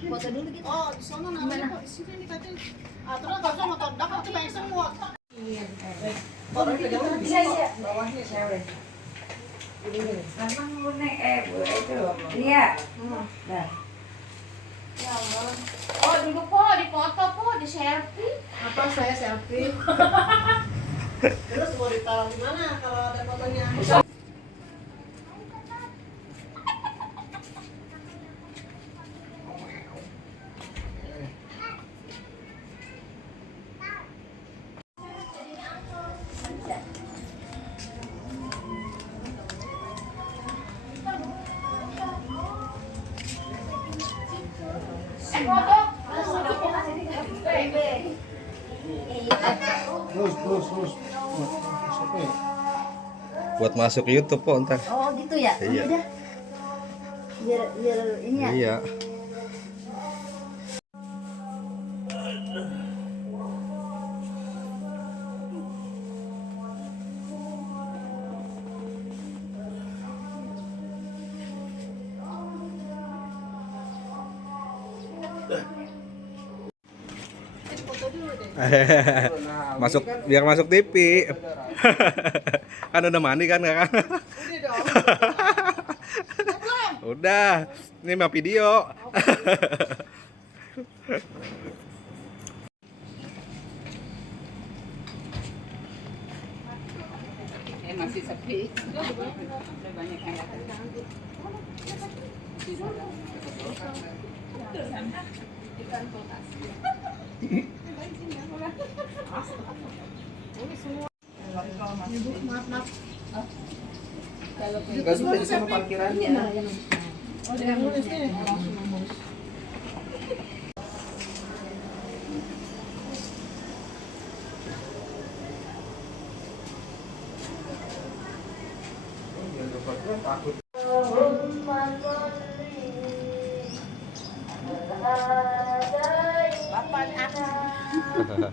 Foto dulu gitu. Oh, di sana namanya kok di sini katanya. Ah, terus kalau motor dak itu kayak semua. Iya. Kalau pegangan bisa bawahnya cewek. Memang lu naik Bu itu. Iya. Nah. Ya Allah. Oh dulu kok di foto kok di selfie. Apa saya selfie? Terus mau ditaruh di mana kalau ada fotonya? Terus. Buat masuk YouTube kok ntar. Oh gitu ya. Iya. Udah. Biar ini ya. Iya. Foto dulu deh. Masuk biar masuk TV. Kan udah mandi kan Udah kan? dong. Udah. Ini mah video. Masih sepi. Udah banyak yang datang. Ikan kulkas. Maaf. Enggak suka sama parkirannya. Oh, dia yang nulis nih. Takut. Bentar,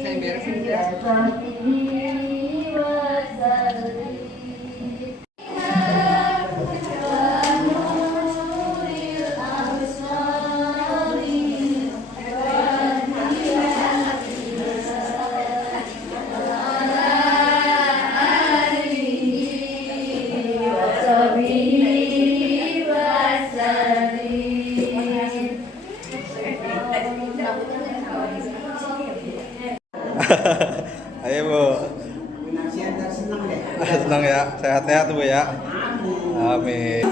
saya beresin ya. Ayo Bu. Senang ya, sehat-sehat Bu ya. Amin.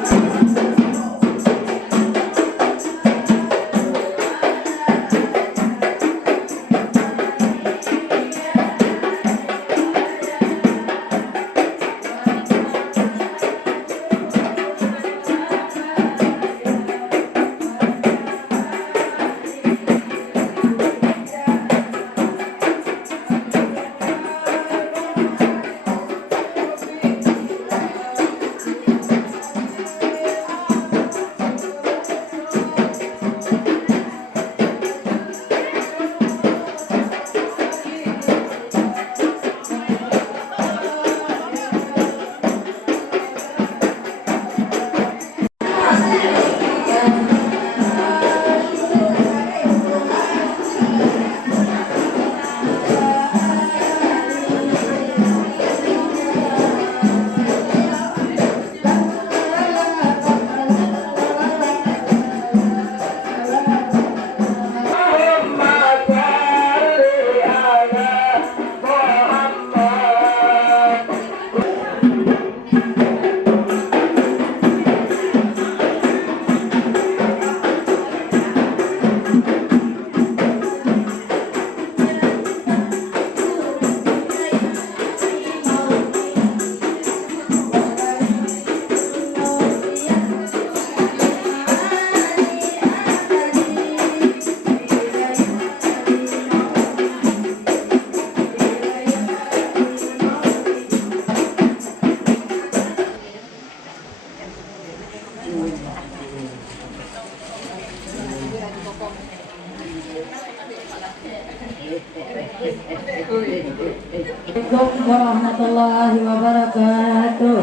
Assalamualaikum warahmatullahi wabarakatuh.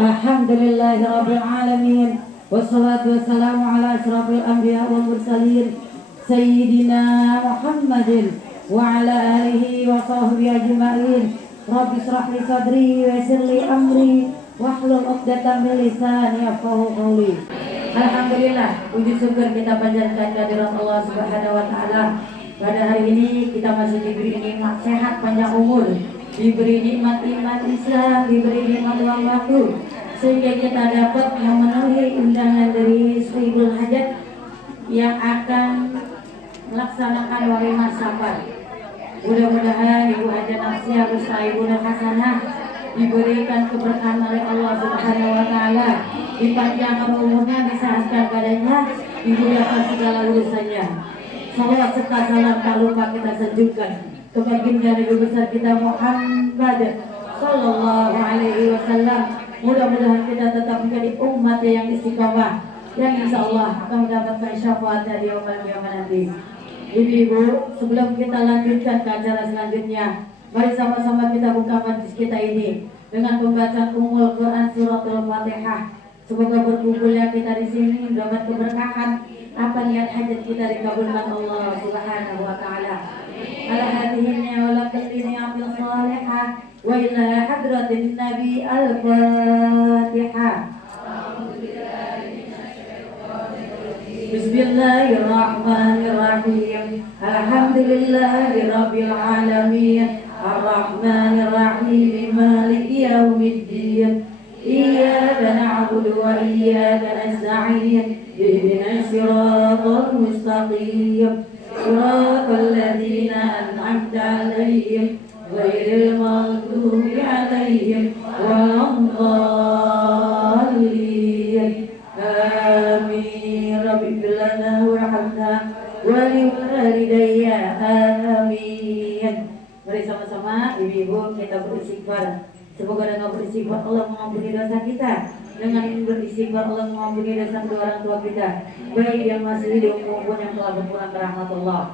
Alhamdulillahirabbil alamin. Wassalatu wassalamu ala asyrafil anbiya wal mursalin sayyidina Muhammadin wa ala alihi wa sahbihi ajma'in. Rabbi shrah li sadri wa yassir li amri wahlul 'uqdatam min lisani yafqahu qawli. Alhamdulillah, puji syukur kita panjatkan kehadirat Allah Subhanahu wa taala. Pada hari ini kita masih diberi nikmat sehat, panjang umur, diberi nikmat iman Islam, diberi nikmat uang waktu, sehingga kita dapat memenuhi undangan dari Istribul Hajat yang akan melaksanakan walimah safar. Mudah-mudahan Ibu Hajat Nafsiyah beserta Ibu Nur Hasanah diberikan keberkahan oleh Allah Subhanahu wa taala, dipanjangkan umurnya, disehatkan badannya, dimudahkan segala urusannya. Salawat serta salam tak lupa kita sanjungkan kepada baginda Nabi besar kita Muhammad sallallahu alaihi wasallam. Mudah-mudahan kita tetap menjadi umat yang istiqamah, yang insyaallah akan mendapatkan syafaatnya di yaumul qiyamah nanti. Ibu-ibu, sebelum kita lanjutkan ke acara selanjutnya, mari sama-sama kita buka majlis kita ini dengan pembacaan Ummul Quran Suratul Fatihah. Semoga berkumpulnya kita di sini mendapat keberkahan, apa niat hajat kita dikabulkan Allah Subhanahu wa taala. Ala hadhihi wa la taqini amil salihah wa ila hadratin Nabi Al-Fatihah. Bismillahirrahmanirrahim. Alhamdulillahirabbil alamin. Ar-Rahmanir-Rahim. Maliki yaumiddin. Iyyaka na'budu wa iyyaka nasta'in. Ihdinas siratal mustaqim. Siratal ladzina an'amta 'alaihim ghairil maghdubi 'alaihim waladdallin. Amin. Rabbi ighfir lana warhamna wa liwalidayya. Amin. Mari sama-sama ibu-ibu kita beristighfar. Semoga dengan beristighfar Allah mengampuni dosa kita. Dengan beristighfar Allah mengampuni dosa kedua orang tua kita, baik yang masih hidup maupun yang telah berpulang ke rahmat Allah.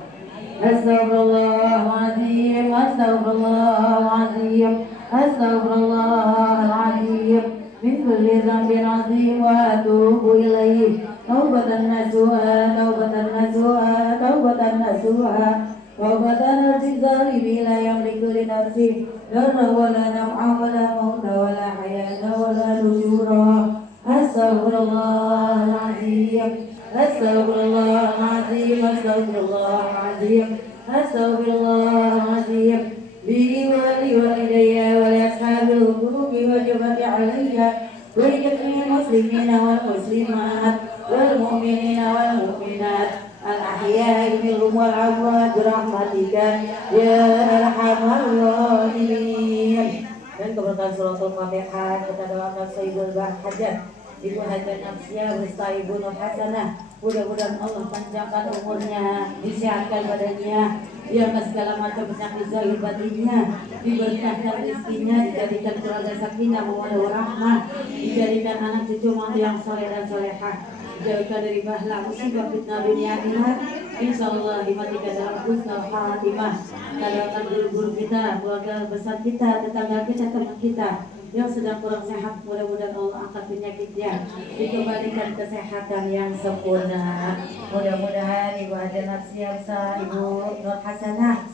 Astagfirullahaladzim, astagfirullahaladzim, astagfirullahaladzim. Min kulli dzambin 'azim wa atubu ilaihi. Taubatan nasuha, taubatan nasuha, taubatan nasuha. Taubatan zalimi la yamliku li nafsi darra wala naf'a wala mauta wala hayata wala nusyura. Astaghfirullahaladzim, astaghfirullahaladzim, astaghfirullahaladzim, astaghfirullahaladzim. Bi wali walidayya wa li ashabil huquqi wa jabati alayya wa li jami'il muslimina wal muslimat wal mu'minina wal mu'minat al-ahya'i minhum wal amwat birahmatika ya arhamar rahimin. Dan keberkahan suratul Fatihah kita doakan Sayyidul Hajat Ibu Hajat Nafsiyah beserta Ibu Nur Hasanah. Mudah-mudahan Allah panjangkan umurnya, disehatkan badannya, biarkan segala macam penyakit zahir batinnya, diberkahkan rezekinya, dijadikan keluarga sakinah mawaddah warahmah, dijadikan anak cucu yang saleh dan salehah, dijauhkan dari bahla musibah fitnah dunia akhirat. Insyaallah dimatikan dalam husnul khatimah. Kita doakan guru-guru kita, keluarga besar kita, tetangga kita, teman kita yang sedang kurang sehat, mudah-mudahan Allah angkat penyakitnya, dikembalikan kesehatan yang sempurna. Mudah-mudahan Ibu Hajat Nafsiyah Ibu Nur Hasanah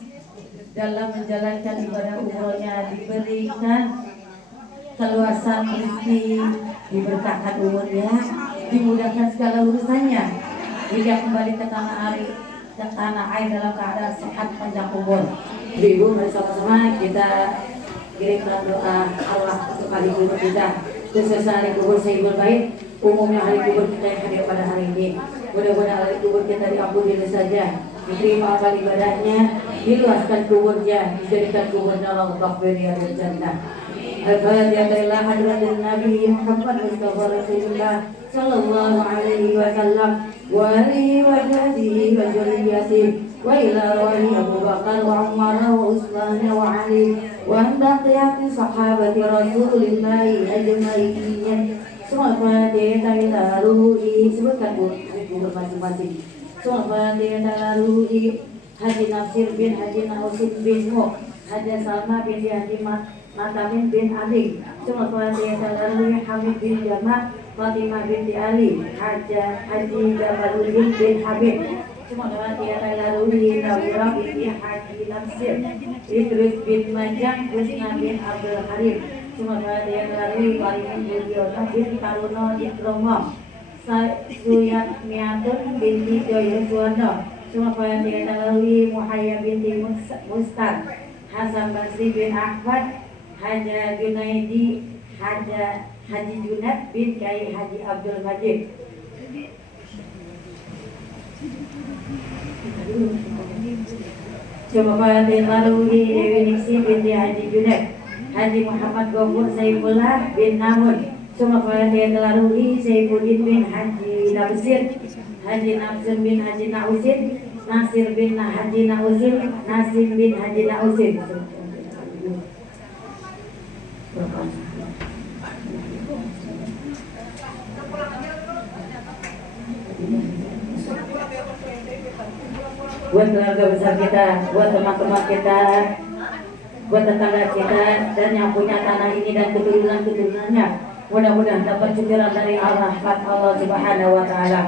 dalam menjalankan ibadah umrohnya diberikan keluasan rezeki, diberkahkan umurnya, dimudahkan segala urusannya, hingga kembali ke tanah air dalam keadaan sehat panjang umur. Ibu, mari sama-sama kita kirimkan doa Allah untuk hari kubur kita, khususnya hari kubur Sayyidul Bait, umumnya hari kubur kita yang hadir pada hari ini. Mudah-mudahan hari kubur kita diampuni saja, diterima amal ibadahnya, diluaskan kuburnya, dijadikan kuburnya Allah Taala dan jannah. Al-Fatihah ila hadratin Nabi Muhammad Mustafa Rasulullah sallallahu alaihi wasallam wa alihi wa sahbihi wa dzurriyyatihi wa ila wali Abu Bakar wa Umar wa Utsman wa Ali wa baqiyati sahabati Rasulillah ajma'in. Al-Fatihah ila ruhi, sebutkan bu masing-masing. Fatihah Talaruri Haji Nafsir bin Haji Nausin bin Mo Haji Salma bin Haji Matamin bin Ali Fatihah Talaruri Hamid bin Jama Fatimah binti Ali Haji Jabaluddin bin Habib Fatihah Talaruri Nawira binti Haji Nafsir Idris bin Majang Husna bin Abdul Harim Fatihah Talaruri Parimun Budiono bin Karuno Ikromo Suyat Miatun binti Joyosuwono Fatihah Talaruri Muhayya binti Mustar Hasan Basri bin Ahmad Haja Junaidi Haji Junad bin Kiai Haji Abdul Majid Fatihah Talaruri Dewi Ningsi binti Haji Junad Haji Muhammad Gofur Saifullah bin Namun Fatihah Talaruri Saifuddin bin Haji Nabsir Haji Nabsir bin Haji Nausin Nasir bin Haji Nausin Nasim bin Haji Nausin buat keluarga besar kita, buat teman-teman kita, buat tetangga kita, dan yang punya tanah ini dan keturunan-keturunannya, mudah-mudahan dapat cederaan dari rahmat Allah Subhanahu wa Ta'ala.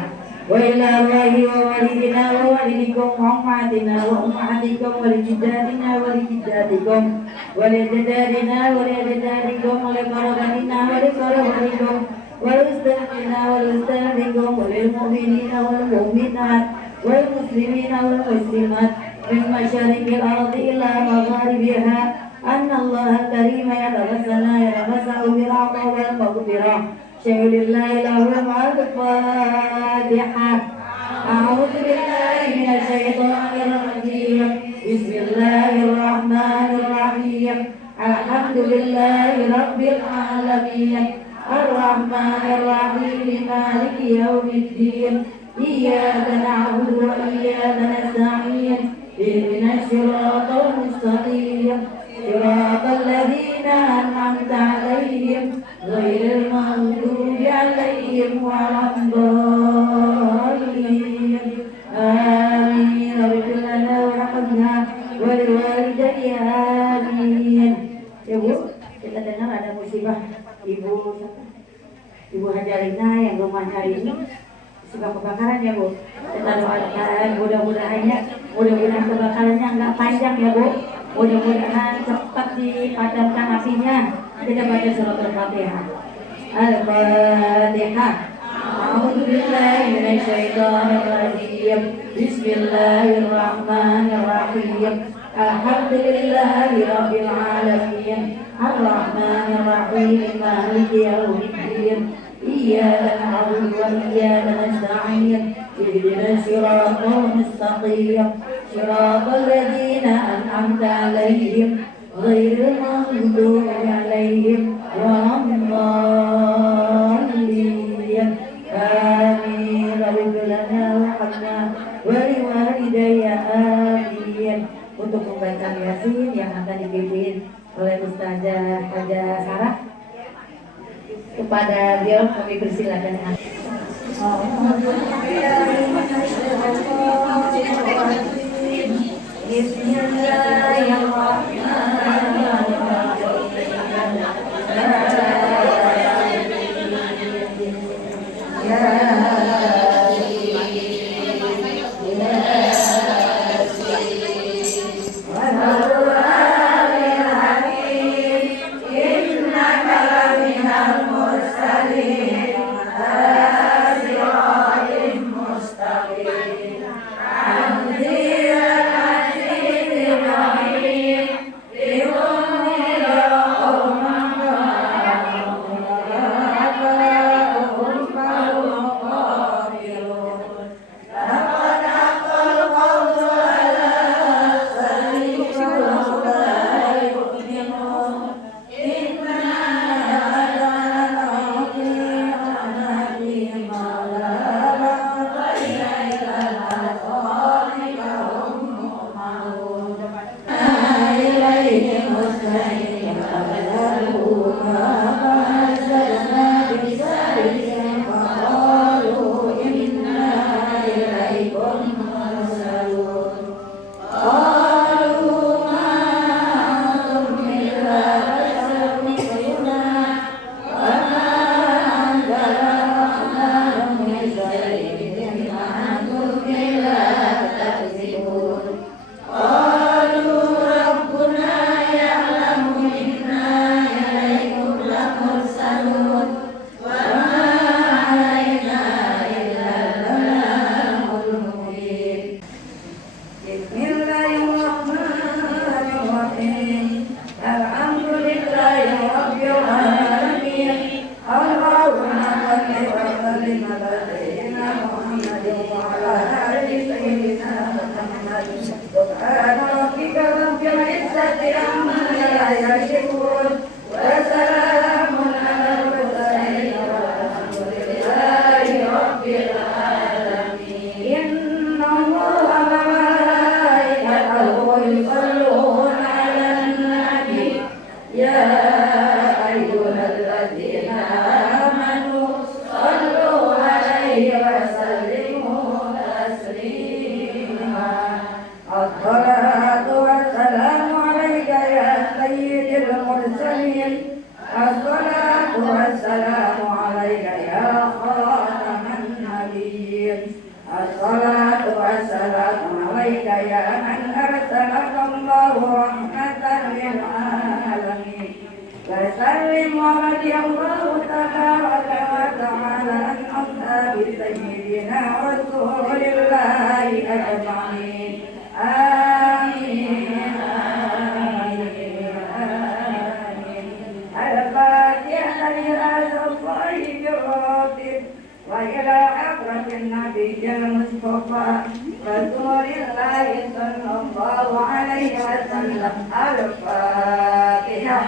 Wa ila Allahi wa walidina wa walidikum wa ummatina wa ummatikum wa lijiddadina wa lijiddadikum wa lijiddadina wa lijiddadikum wa liqarabatina wa liqarabatikum wa liustadina wa liustadikum wa lilmu'minina wal mu'minat wal muslimina wal muslimat min masyariqil ardi ila magharibiha anna Allah al-karim yatawassana yatawassau bil 'afwi wal maghfirah syahidillah lahul al-fatihah a'udzu billahi minasy syaithanir rajim bismillahirrahmanirrahim alhamdulillahi rabbil alamin arrahmanir rahim maliki yaumiddin iyyaka na'budu wa iyyaka nasta'in ihdinas siratal mustaqim siratal ladzina an'amta 'alaihim ghairil maghdubi 'alaihim waladdallin amin rabbil warhamna wal walidayya amin. Ya Bu, kita dengar ada musibah Ibu Hajarina yang rumahnya ini sebab kebakaran ya Bu. Kita doakan mudah-mudahan kebakarannya enggak panjang ya Bu. Mudah-mudahan cepat dipadamkan apinya. Kita baca surat Al-Fatihah. Al-Fatihah. A'udzu billahi minasy syaithanir rajim. Bismillahirrahmanirrahim. Alhamdulillahi rabbil alamin. Ar-Rahmanir Rahim. Maliki yaumiddin. إياك نعبد وإياك نستعين اهدنا الصراط المستقيم صراط الذين أنعمت عليهم غير المغضوب عليهم ولا الضالين آمين رب لنا وحنا ولوالدي آمين. Untuk membaca Yasin yang akan dipimpin oleh Ustazah Haja Sarah, kepada beliau kami persilakan. على سيدنا محمد وعلى آل سيدنا محمد سبحان ربك رب العزة عما يصفون وسلام على المرسلين والحمد لله رب العالمين إن الله وملائكته يصلون على النبي يا أيها الذين آمنوا صلوا عليه وسلموا تسليما الصلاة والسلام عليك يا سيد المرسلين الصلاة والسلام عليك يا خاتم النبيين الصلاة والسلام عليك يا من أرسلك الله رحمة للعالمين وسلم ورضي الله تبارك وتعالى عن أصحاب سيدنا رسول الله أجمعين آمين آمين آمين الفاتحة لهذا الطيب الراتب وإلى حضرة النبي المصطفى رسول الله صلى الله عليه وسلم الفاتحة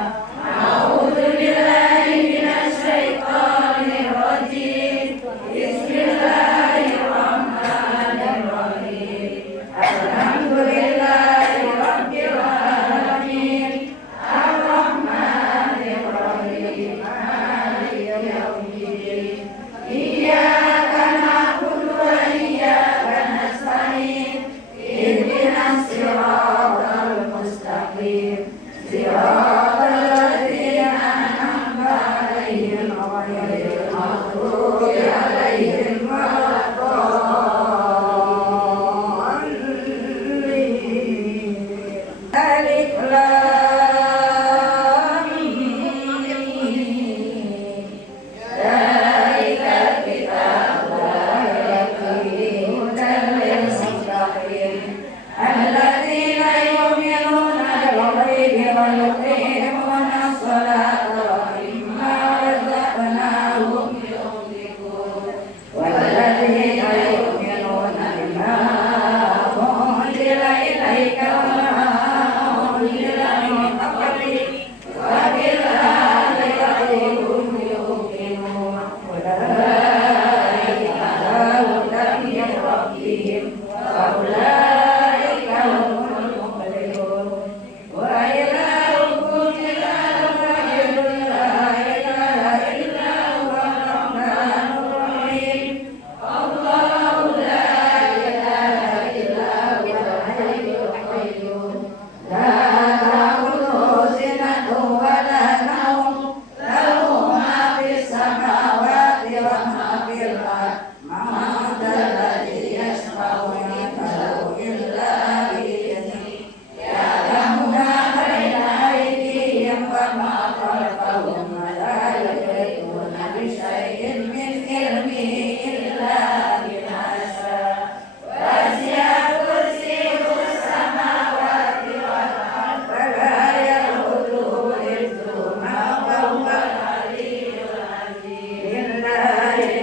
أعوذ بالله من الشيطان الرجيم بسم الله الرحمن الرحيم الحمد لله رب العالمين الرحمن الرحيم مالك يوم الدين إياك نعبد وإياك نستعين اهدنا الصراط المستقيم صراط الذين أنعمت عليهم غير المغضوب عليهم ولا الضالين ألف لام ميم ذلك الكتاب لا يأتيه هدى للمتقين الذين يؤمنون بالغيب ويقيمون الصلاة ومما رزقناهم ينفقون والذين يؤمنون بما أنزل إليك وما أنزل من قبلك وبالآخرة هم يوقنون أولئك على هدى من ربهم وأولئك هم المفلحون وإلهكم إله واحد لا إله إلا هو الرحمن الرحيم الله لا إله إلا هو الحي القيوم لا تأخذه سنة ولا نوم له ما في السماوات وما في الأرض من ذا الذي يشفع عنده إلا بإذنه يعلم ما بين أيديهم وما خلفهم ولا يحيطون بشيء من علمه إلا بما شاء وسع كرسيه السماوات والأرض ولا يئوده حفظهما وهو العلي العظيم لله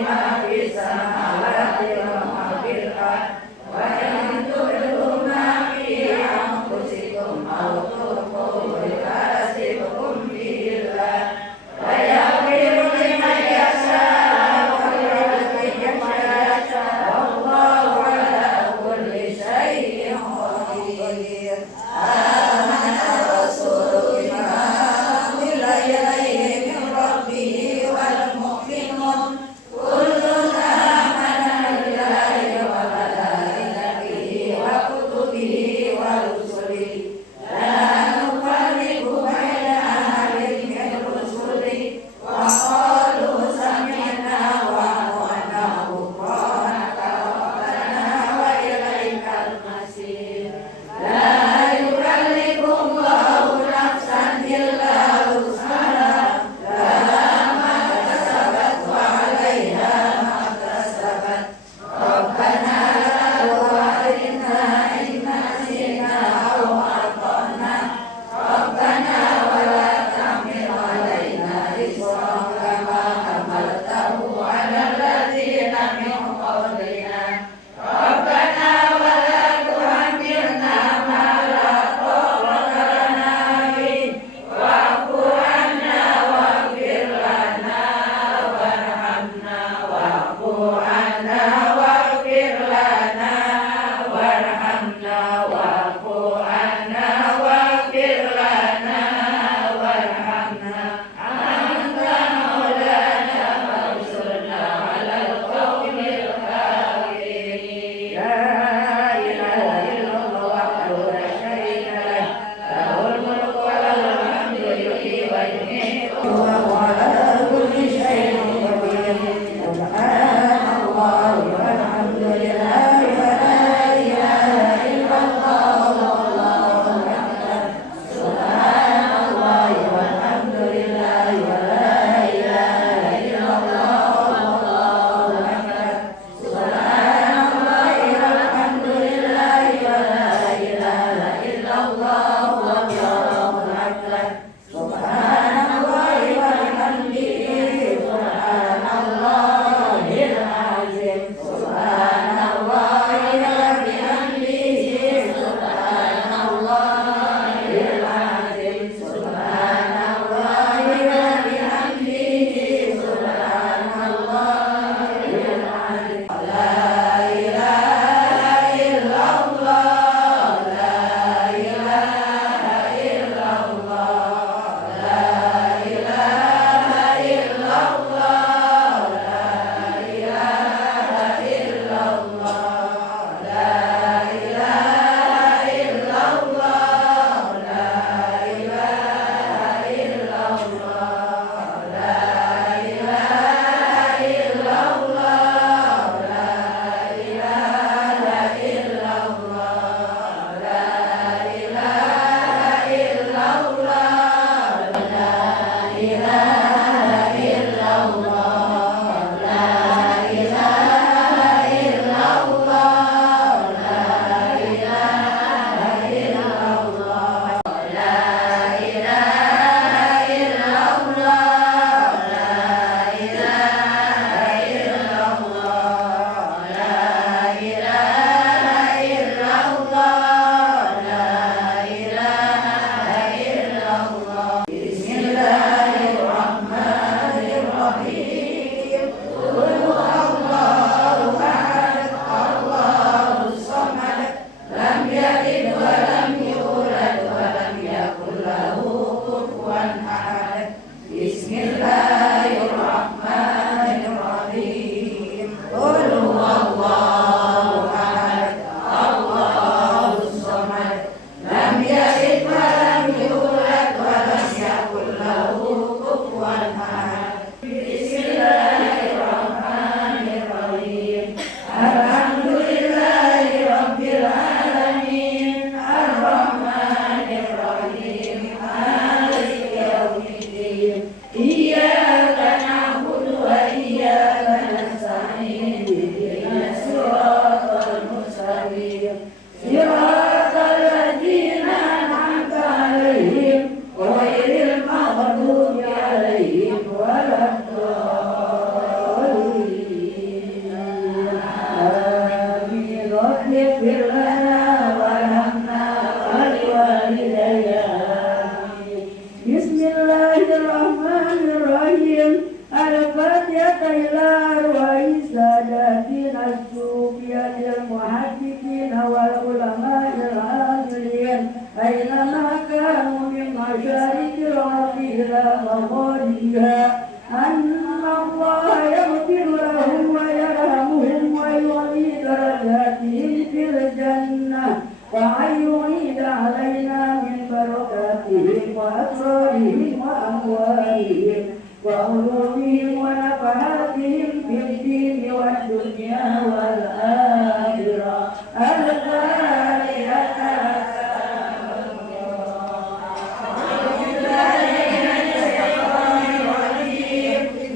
إلى أرواح ساداتنا الصوفية المحدثين والعلماء العاملين أينما كانوا من مشارق الأرض إلى مغاربها أن الله يغفر لهم ويرحمهم ويعلي درجاتهم في الجنة وأن يعيد علينا من بركاتهم وأسرارهم وأموالهم وعلومهم ونفحاتهم في الدين والدنيا والآخرة. الفاتحة.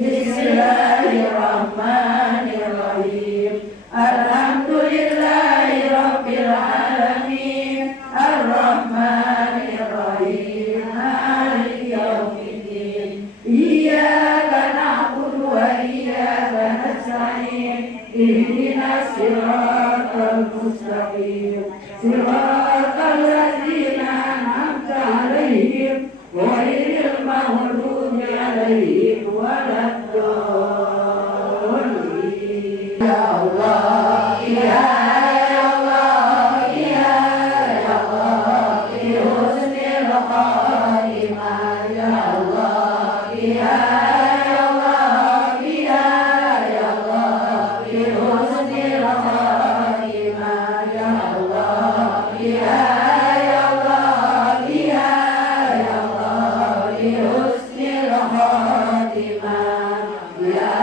بسم الله الرحمن الرحيم. الحمد لله رب العالمين الرحمن الرحيم مالك يوم الدين إياك نعبد وإياك نستعين اهدنا الصراط المستقيم صراط الذين أنعمت عليهم غير المغضوب عليهم ولا الضالين. يا الله يا الله يا الله بحسن الخاتمة يا الله يا الله يا الله بحسن الخاتمة يا الله يا الله يا الله بحسن الخاتمة يا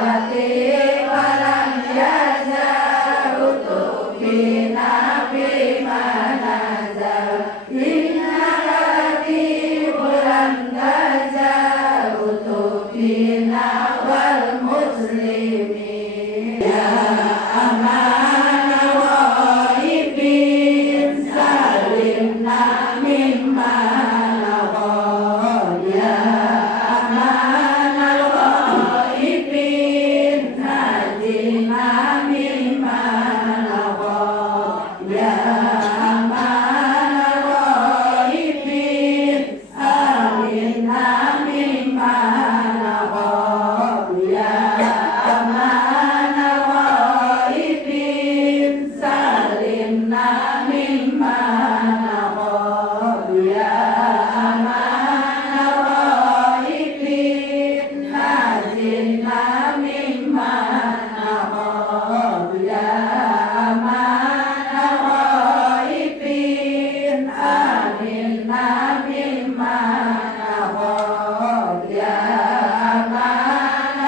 لطيف لم يزل تؤمنا بما نزل إنك لطيف لم تزل تؤمنا والمسلمين يا أمان غائبين سلمنا مما نقال يا أمان الغائبين نجنا مما نقال يا أمان الغائبين آمنا مما نقال يا أمان الغائبين سلمنا مما نقال يا أمان الغائبين نجنا مما نقال يا أمان الغائبين آمنا مما نقال يا أمان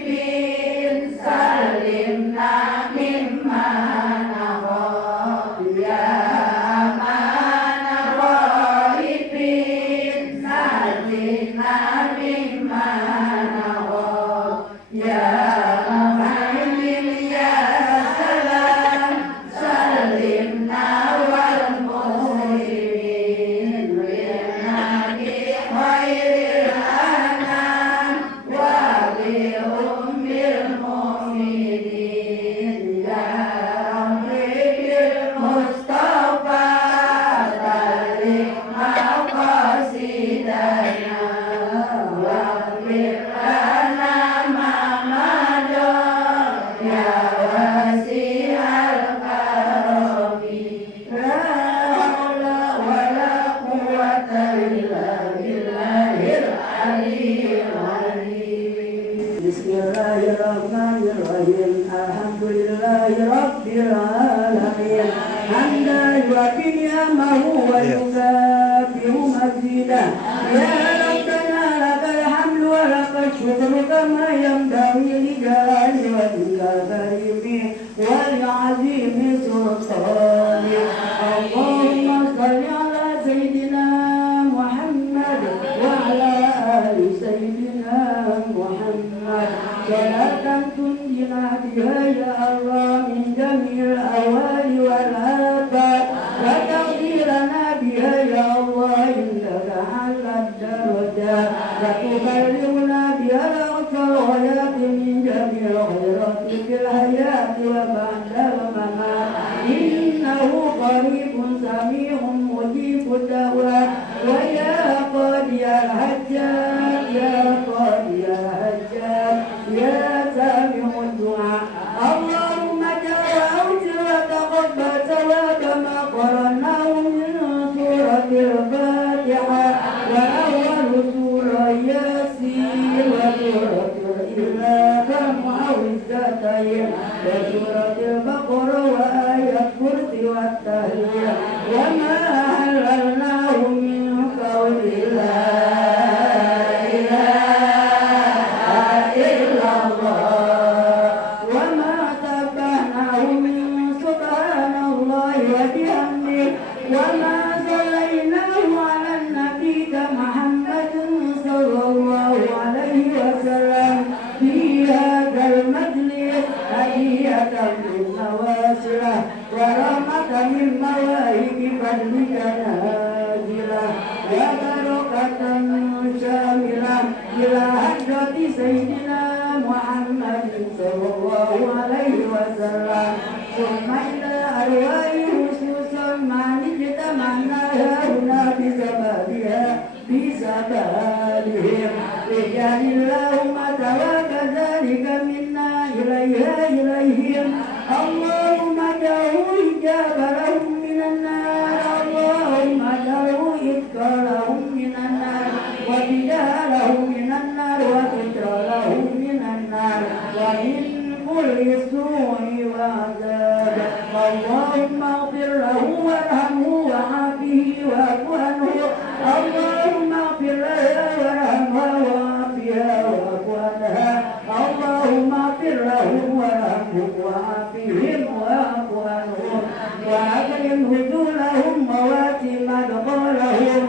الغائبين سلمنا مما نقال يا أمان الغائبين نجنا مما نقال يا مهيمن يا سلام سلمنا والمسلمين بالنبي خير الأنام وبأم المؤمنين يا ربي بالمصطفى بلغ مقاصدنا واغفر لنا ما مضى يا واسع الكرم لا حول ولا قوة إلا بالله العلي العظيم. بسم الله الرحمن الرحيم. الحمد لله رب العالمين حمدا يوافي نعمه ويكافئ مزيدا يا ربنا لك الحمد ولك الشكر كما ينبغي لجلال وجهك الكريم ولعظيم سلطانك. اللهم صل على سيدنا محمد وعلى آل سيدنا محمد صلاة تنجينا بها يا الله من جميع الأهوال والآفات وتغفر لنا بها يا الله إنك حل الدرجات وتبلغنا بها الأقصى الغايات من جميع الخيرات في الحياة وبعد الممات إنه قريب سميع مجيب الدعوات ويا قاضي الحجاج يا قاضي الحجاج وسورة البقرة وآية الكرسي والتهليل وما أهللناه من قول لا إله إلا الله وما سبحناه من سبحان الله وبحمده وما صليناه على النبي محمد صلى الله عليه وسلم في هذا المجلس هدية للنواسلة ورحمة من مواهب فضلك نازلة وبركة شاملة إلى حضرة سيدنا محمد صلى الله عليه وسلم ثم إلى أرواح خصوصا ما اجتمعنا هنا بسببهم رجال اللهم وكذلك منا إليهم اللهم اجعله حجاب لهم من النار اللهم اجعله إذكارهم من النار وبدالهم من النار وسترهم من النار ومن كل سوء وعذاب اللهم اغفر له وارحمه وعافه واعف عنه اللهم اغفر لها وارحمها وعافها واعف عنها اللهم اغفر لهم وارحمهم وعافهم واعف عنهم واكرم نزولهم وواسع مدخلهم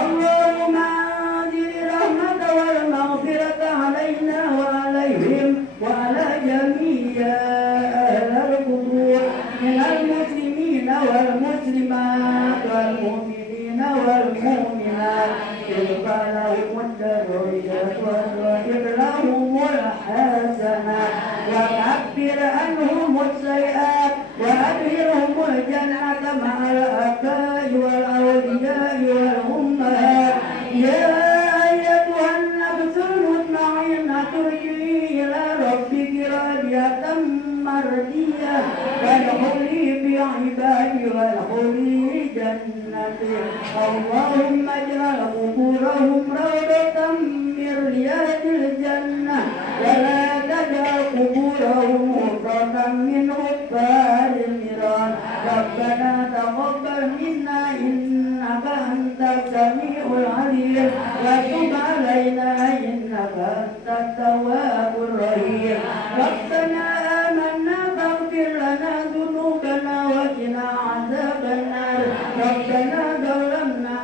اللهم انزل الرحمة والمغفرة علينا وعليهم وعلى جميع أهل القبور من المسلمين والمسلمات والمؤمنين والمؤمنات ارفع لهم الدرجات واغفر لهم الحسنات وكفر عنهم السيئات وأدخلهم الجنة مع الآباء والأولياء والأمهات يا أيتها النفس المطمئنة ارجعي إلى ربك راضية مرضية فادخلي بعبادي وادخلي جنتي اللهم اجعل قبورهم روضة من رياض الجنة ولا تجعل قبورهم حفرة من حفار النيران ربنا تقبل منا إنك أنت السميع العليم وتب علينا إنك أنت التواب الرحيم ربنا آمنا فاغفر لنا ذنوبنا وقنا عذاب النار ربنا ظلمنا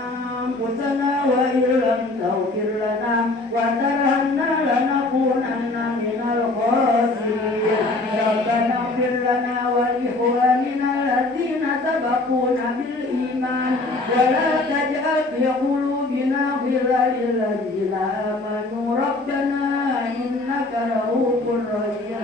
أنفسنا وإن لم تغفر لنا وترحمنا لنكونن من الخاسرين ربنا اغفر لنا ولإخواننا الذين سبقونا بالإيمان ولا تجعل في قلوبنا غلا للذين آمنوا ربنا إنك رؤوف رحيم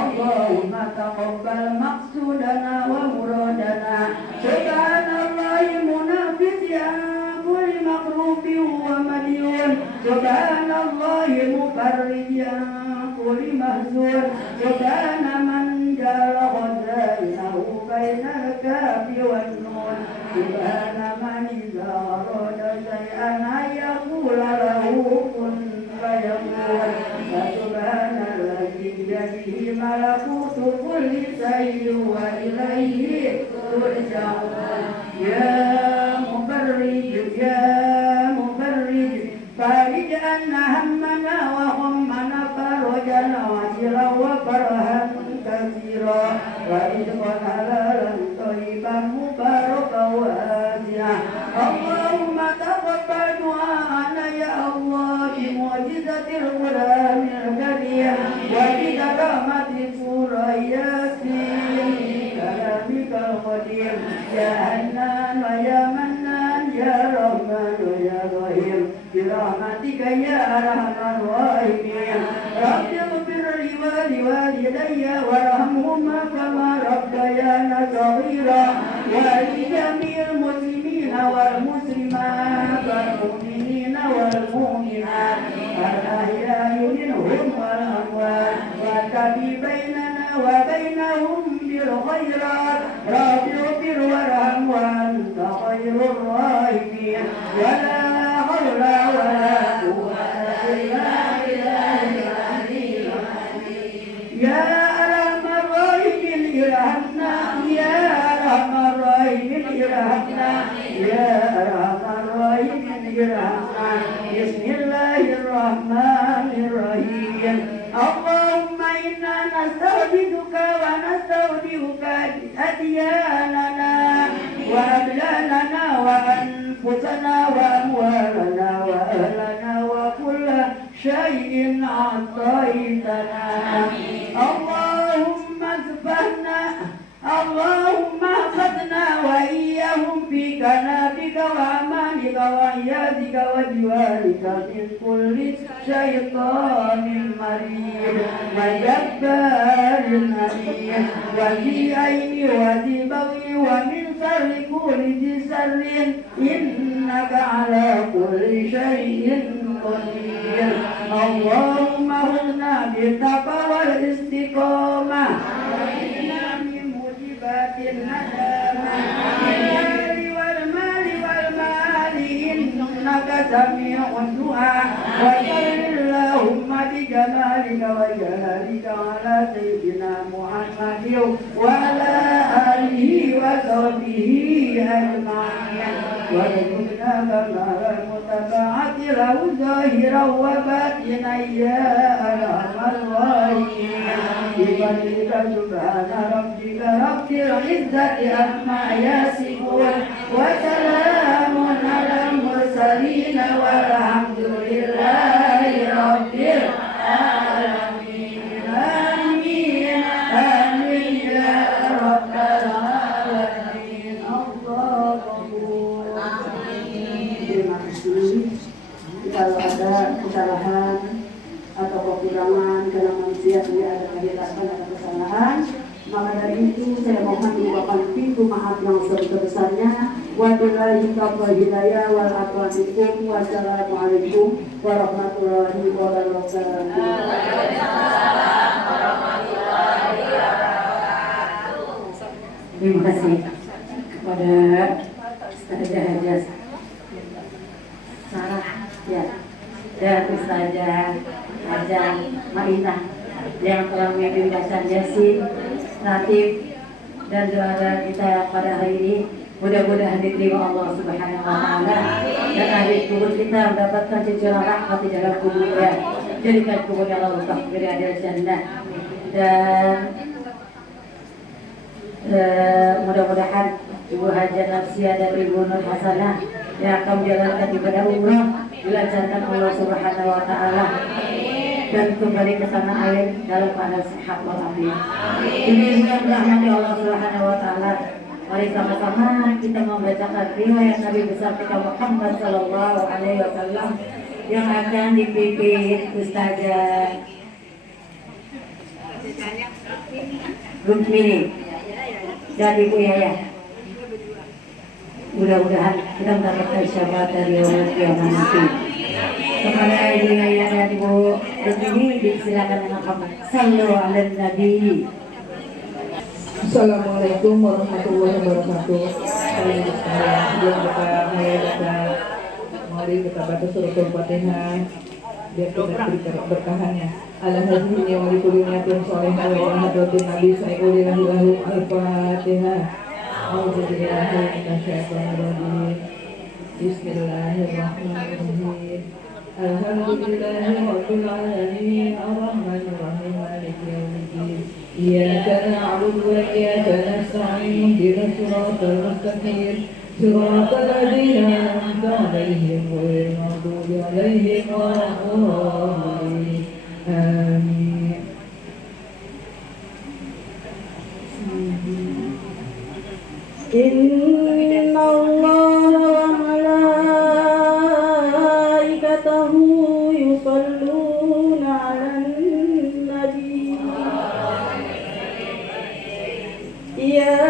اللهم تقبل مقصودنا ومرادنا سبحان الله منافس عن كل مكروب ومديون سبحان الله مفرج عن كل محزون سبحان من جعل خزائنه بين الكاف والنون سبحان من إذا أراد شيئا أن يقول له كن فيكون فسبحان الذي بيده ملكوت كل شيء وإليه ترجعون يا مفرج فارج أن همنا وغمنا فرجنا وجلا وفرحا كثيرا ورزقا حلالا طيبا مباركا واسعا اللهم تقبل دعاءنا يا الله بمعجزة القرآن الكريم وبكرامة سورة ياسين كلامك القديم يا حنان ويا منان يا رحمن ويا رحيم برحمتك يا أرحم الراحمين رب اغفر لي ولوالدي وارحمهما كما ربيانا صغيرا ولجميع المسلمين والمسلمات والمؤمنين والمؤمنات الأحياء منهم والأموات واتقي بيننا وبينهم بالخيرات رب اغفر وارحم وأنت خير الراحمين ولا حول ولا قوة إلا بالله العلي العظيم يا أرحم الراحمين اللهم إنا نستعبدك ونستودعك أدياننا وأبداننا وأنفسنا وأموالنا وأهلنا وكل شيء أعطيتنا اللهم اغفرنا اللهم احفظنا وإياهم في كنافك وأمانك وعيادك وجوارك من كل شيطان مريض وجبار عنيد وذي عين وذي بغي ومن شر كل ذي شر إنك على كل شيء قدير اللهم ارزقنا بالتقوى والاستقامة الندامة بالمال والمال والمال إنك سميع الدعاء وصل اللهم بجمالك وجلالك على سيدنا محمد وعلى آله وصحبه أجمعين وارزقنا كمال المتابعة له ظاهرا وباطنا يا أرحم الراحمين بفضلك سبحان ربك رب العزة عما يصفون وسلام على المرسلين والحمد لله رب العالمين آمين آمين يا رب العالمين اللهم terima kasih. Kalau ada kesalahan atau kekurangan karena manusia tidak ada kehilafan atau kesalahan, maka dari itu saya mohon mengucapkan pintu maaf yang sebesar-besarnya. Wabillahi taufiq hidayah wal aqwamikum. Wassalamualaikum warahmatullahi wabarakatuh. Terima kasih kepada Ustazah Hajah Sarah ya, dan Ustazah Hajah Marinah yang telah mengirim bacaan Yasin, Latif, dan doa kita pada hari ini. Mudah-mudahan diterima Allah Subhanahu wa Ta'ala, dan ahli kubur kita mendapatkan ceceran rahmat di dalam kuburnya. Jadikan kuburnya Allah takbir adil jannah, dan mudah-mudahan Ibu Hajah Nafsiyah dan Ibu Nur Hasanah yang akan menjalankan ibadah umrah dilancarkan Allah Subhanahu wa Ta'ala dan kembali ke tanah air dalam keadaan sehat walafiat. Ini yang dirahmati Allah Subhanahu wa Ta'ala. Mari sama-sama kita membacakan riwayat Nabi besar kita Muhammad sallallahu alaihi wasallam yang akan dipimpin Ustazah Rukmini dan Ibu Yaya. Mudah-mudahan kita mendapatkan syafaat dari Allah yang nanti. Kepada Ibu Yaya dan Ibu Rukmini disilakan dengan kamu. Sallu ala Nabi. Assalamualaikum warahmatullahi wabarakatuh. Yang kita mulai kita baca surat Al-Fatihah biar kita beri berkahannya. Alhamdulillah wa likulli niyatin shalihah wa hadratin Nabi sallallahu alaihi Al-Fatihah. A'udzubillahi minasyaitonir rajim. Bismillahirrahmanirrahim. Alhamdulillahi rabbil alamin arrahmanir rahim maliki yaumiddin. Iyyaka na'budu wa iyyaka nasta'in ihdinas siratal mustaqim siratal ladzina an'amta 'alaihim ghairil maghdubi 'alaihim waladdallin. Amin. Inna Allaha wa malaikatahu yusalluna 'alan nabi. Ya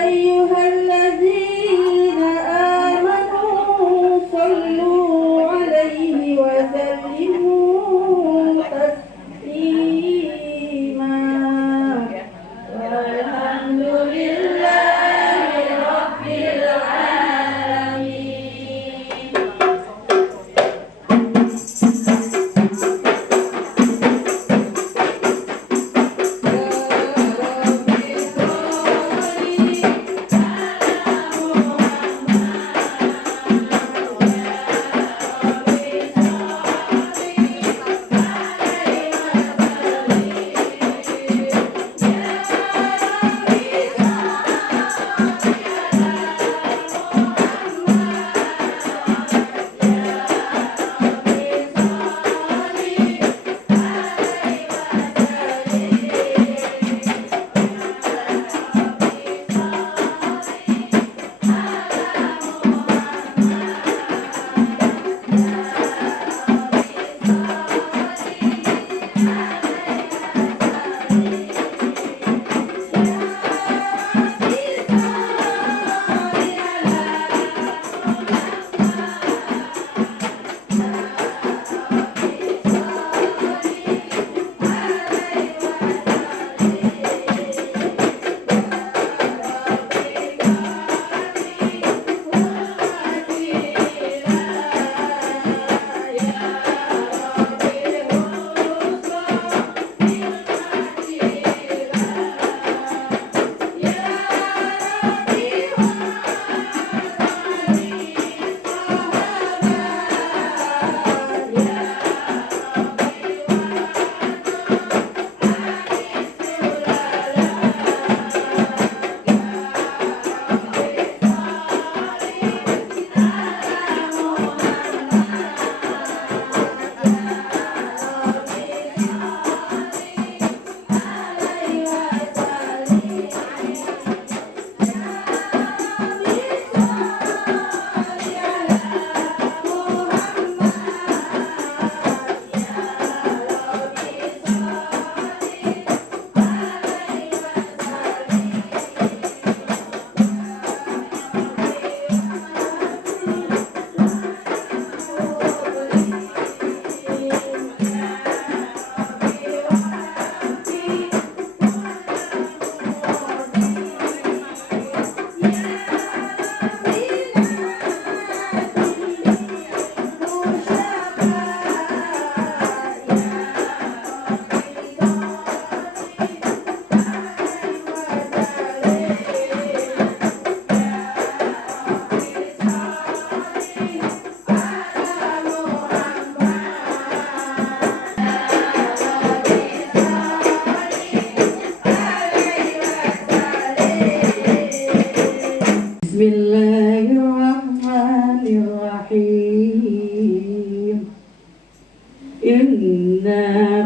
ayyuhalladzina amanu sallu 'alaihi wa sallimu taslima. Walhamdulillah.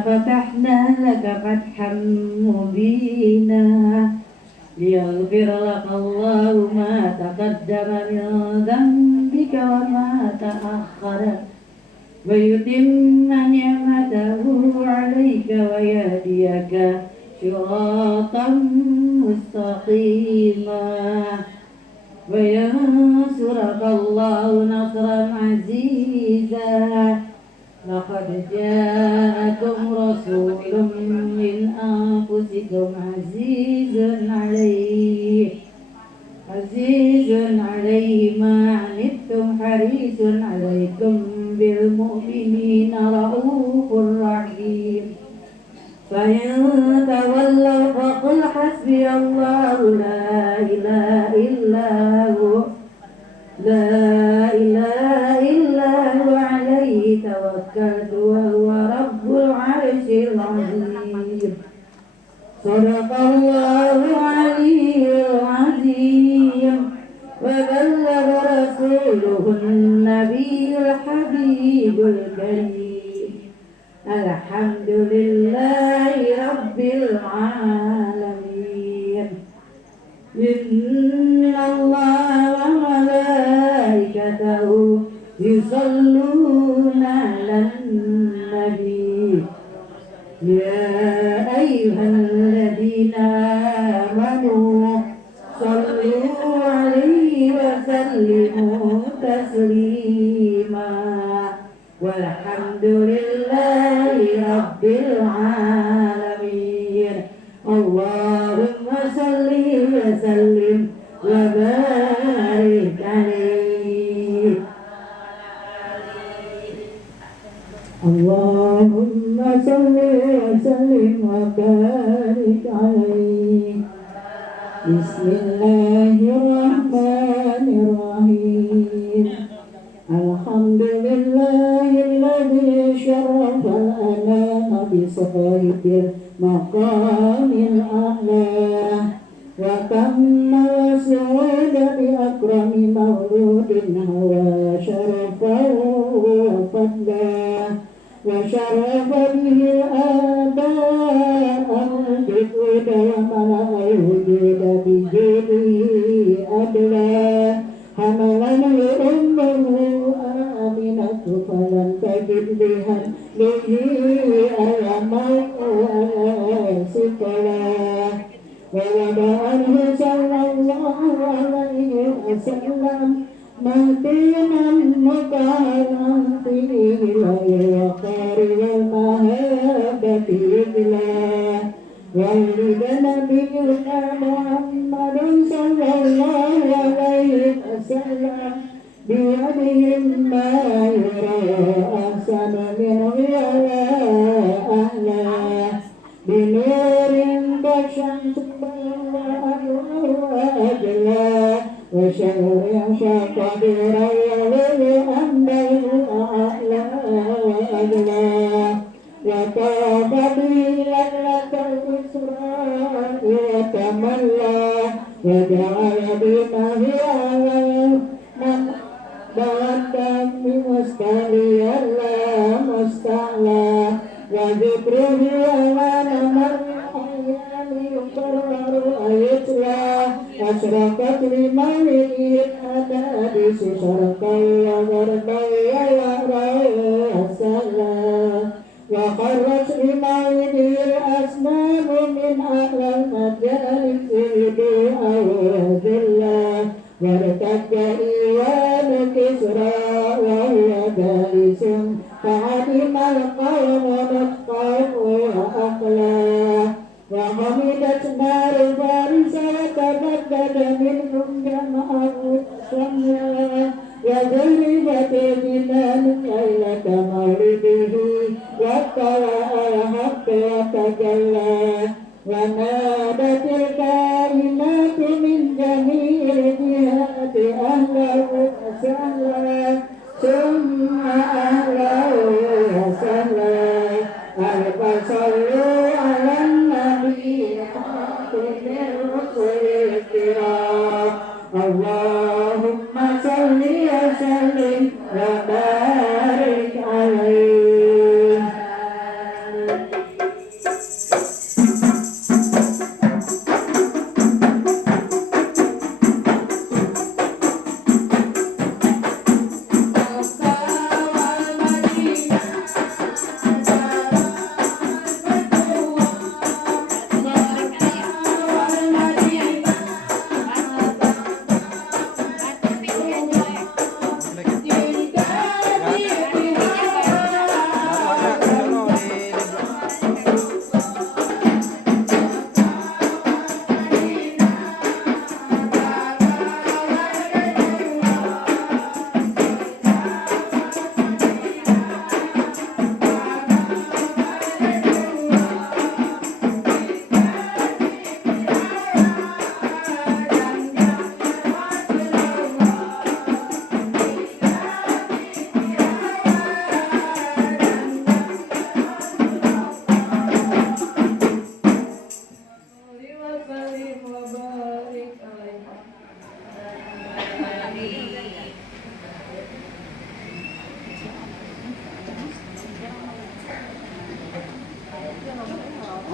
فتحنا لك فتحا مبينا ليغفر لك الله ما تقدم من ذنبك وما تأخر ويتم نعمته عليك ويهديك صراطا مستقيما وينصرك الله نصرا عزيزا لقد جاءكم رسول من أنفسكم عزيز عليه ما عنتم حريص عليكم بالمؤمنين رؤوف رحيم فإن تولوا فقل حسبي الله لا إله إلا هو عليه توكلت وهو رب العرش العظيم صدق الله العلي العظيم وبلغ رسوله النبي الحبيب الكريم الحمد لله رب العالمين إن الله وملائكته يصلون على النبي يا أيها الذين آمنوا صلوا عليه وسلموا تسليما والحمد لله رب العالمين اللهم صل وسلم وبارك عليه اللهم صل وسلم وبارك عليه بسم الله الرحمن الرحيم الحمد لله الذي شرف الأنام بصاحب المقام الأعلى وتم وسعد بأكرم مولود هوى شرفا وفضلا وشرف به الآباء الجود وملأ الوجود بجوده أدلى حملا أمه آمنة فلم تجد بها به ألما ولا ثقلا ووضعه صلى الله عليه وسلم مهدينا مطهرا فيه الوقار والمهابة إذلا ولد نبينا محمد صلى الله عليه وسلم بيده ما يرى أحسن منه ولا أهلا بنور كالشمس وأجلا وشهر فقدر أنه أعلى وأجلا وطاف به ليلة الإسراء وتملى وجعل بما هي الدم مستعليا لا مستعلى وذكره أمان الأيام يقرر ويتلى أشرقت لموله الأدابس شرقا وغربا وسلا وخرت لموله الأسنان من أهل المجالس بدوءا وذلا وارتد إيوان كسرى وهو جالس فعلم القوم نطقه وأقلا وحمدت نار فارس وتبدد منهم جمعه شملا وضربت الجنان ليلة مولده وطلع الحق وتجلى ونادت الكائنات من جميع الجهات أهله وسهلا ثم أهله وسهلا ألف صلوا على النبي خاتم الرسل الكرام اللهم صل وسلم وبارك عليه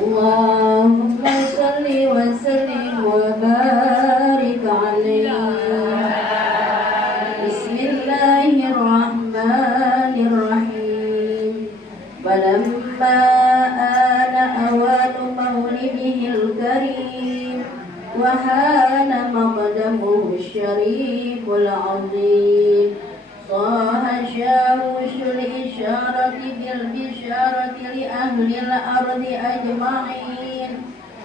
اللهم صل وسلم وبارك عليه. بسم الله الرحمن الرحيم. فلما آن أوان مولده الكريم وحان مقدمه الشريف العظيم صاح شاوش الإشارة بالبشارة لأهل الأرض أجمعين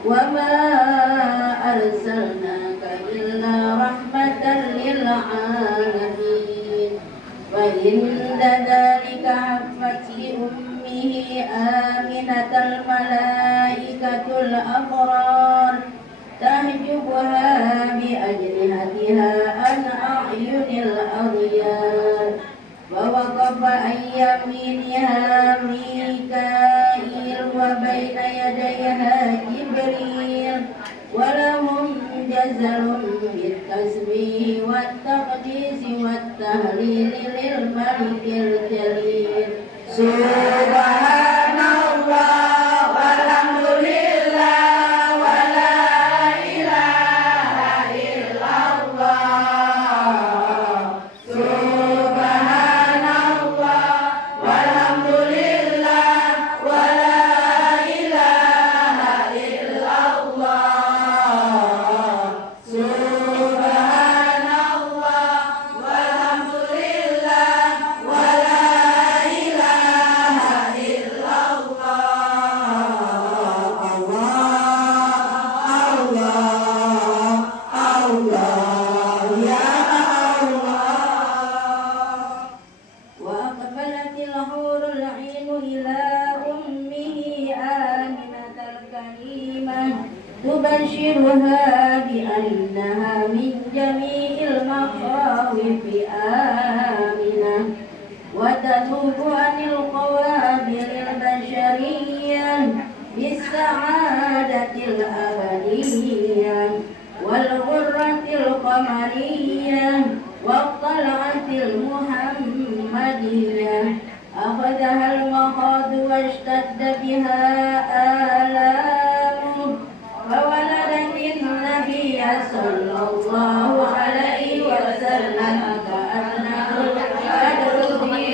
وما أرسلناك إلا رحمة للعالمين. وعند ذلك حفت لأمه آمنة الملائكة الأبرار تحجبها بأجنحتها عن أعين الأغيار. ووقف عن يمينها ميكائيل وبين يديها جبريل ولهم جزل بالتسبيح والتقديس والتهليل للملك الجليل. سبحان الله والحمد لله ولا إله إلا الله. سبحان الله والحمد لله ولا إله إلا الله. سبحان الله والحمد لله ولا إله إلا الله. الله الله يا الله. وأقبلت الحور العين إلى أمه آمنة الكريمة تبشرها بأنها من جميع المخاوف آمنة وتذوب عن القوابل البشرية بالسعادة الأبدية والغرة القمرية والطلعة المحمدية. أخذها المخاض واشتد بها آلامه فولدت النبي صلى الله عليه وسلم كأنه القدر في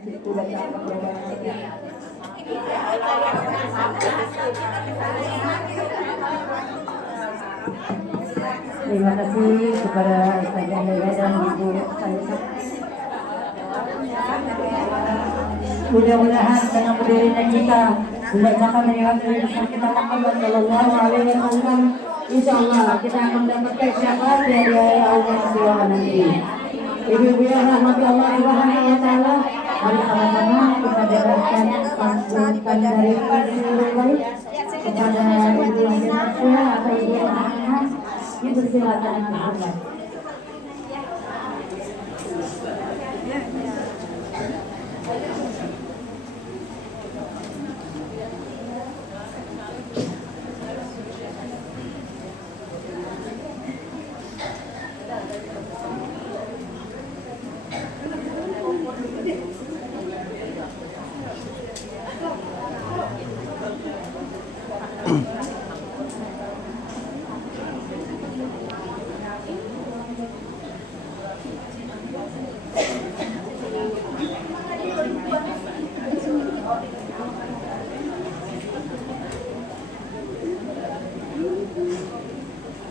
itu baca apa. Terima kasih kepada Ustazah Laila dan Ibu Salisa. Mudah-mudahan dengan berdirinya kita membacakan dari kita Muhammad Sallallahu Alaihi Wasallam, insya Allah kita akan mendapatkan syafaat dari Allah Subhanahu nanti. Ibu-ibu yang rahmati Allah Subhanahu Wa Taala, mari sama-sama kita dengarkan lanjutan dari Rasulullah kepada ibu yang jenazah atau ibu yang anak. Ibu silakan Muhammad.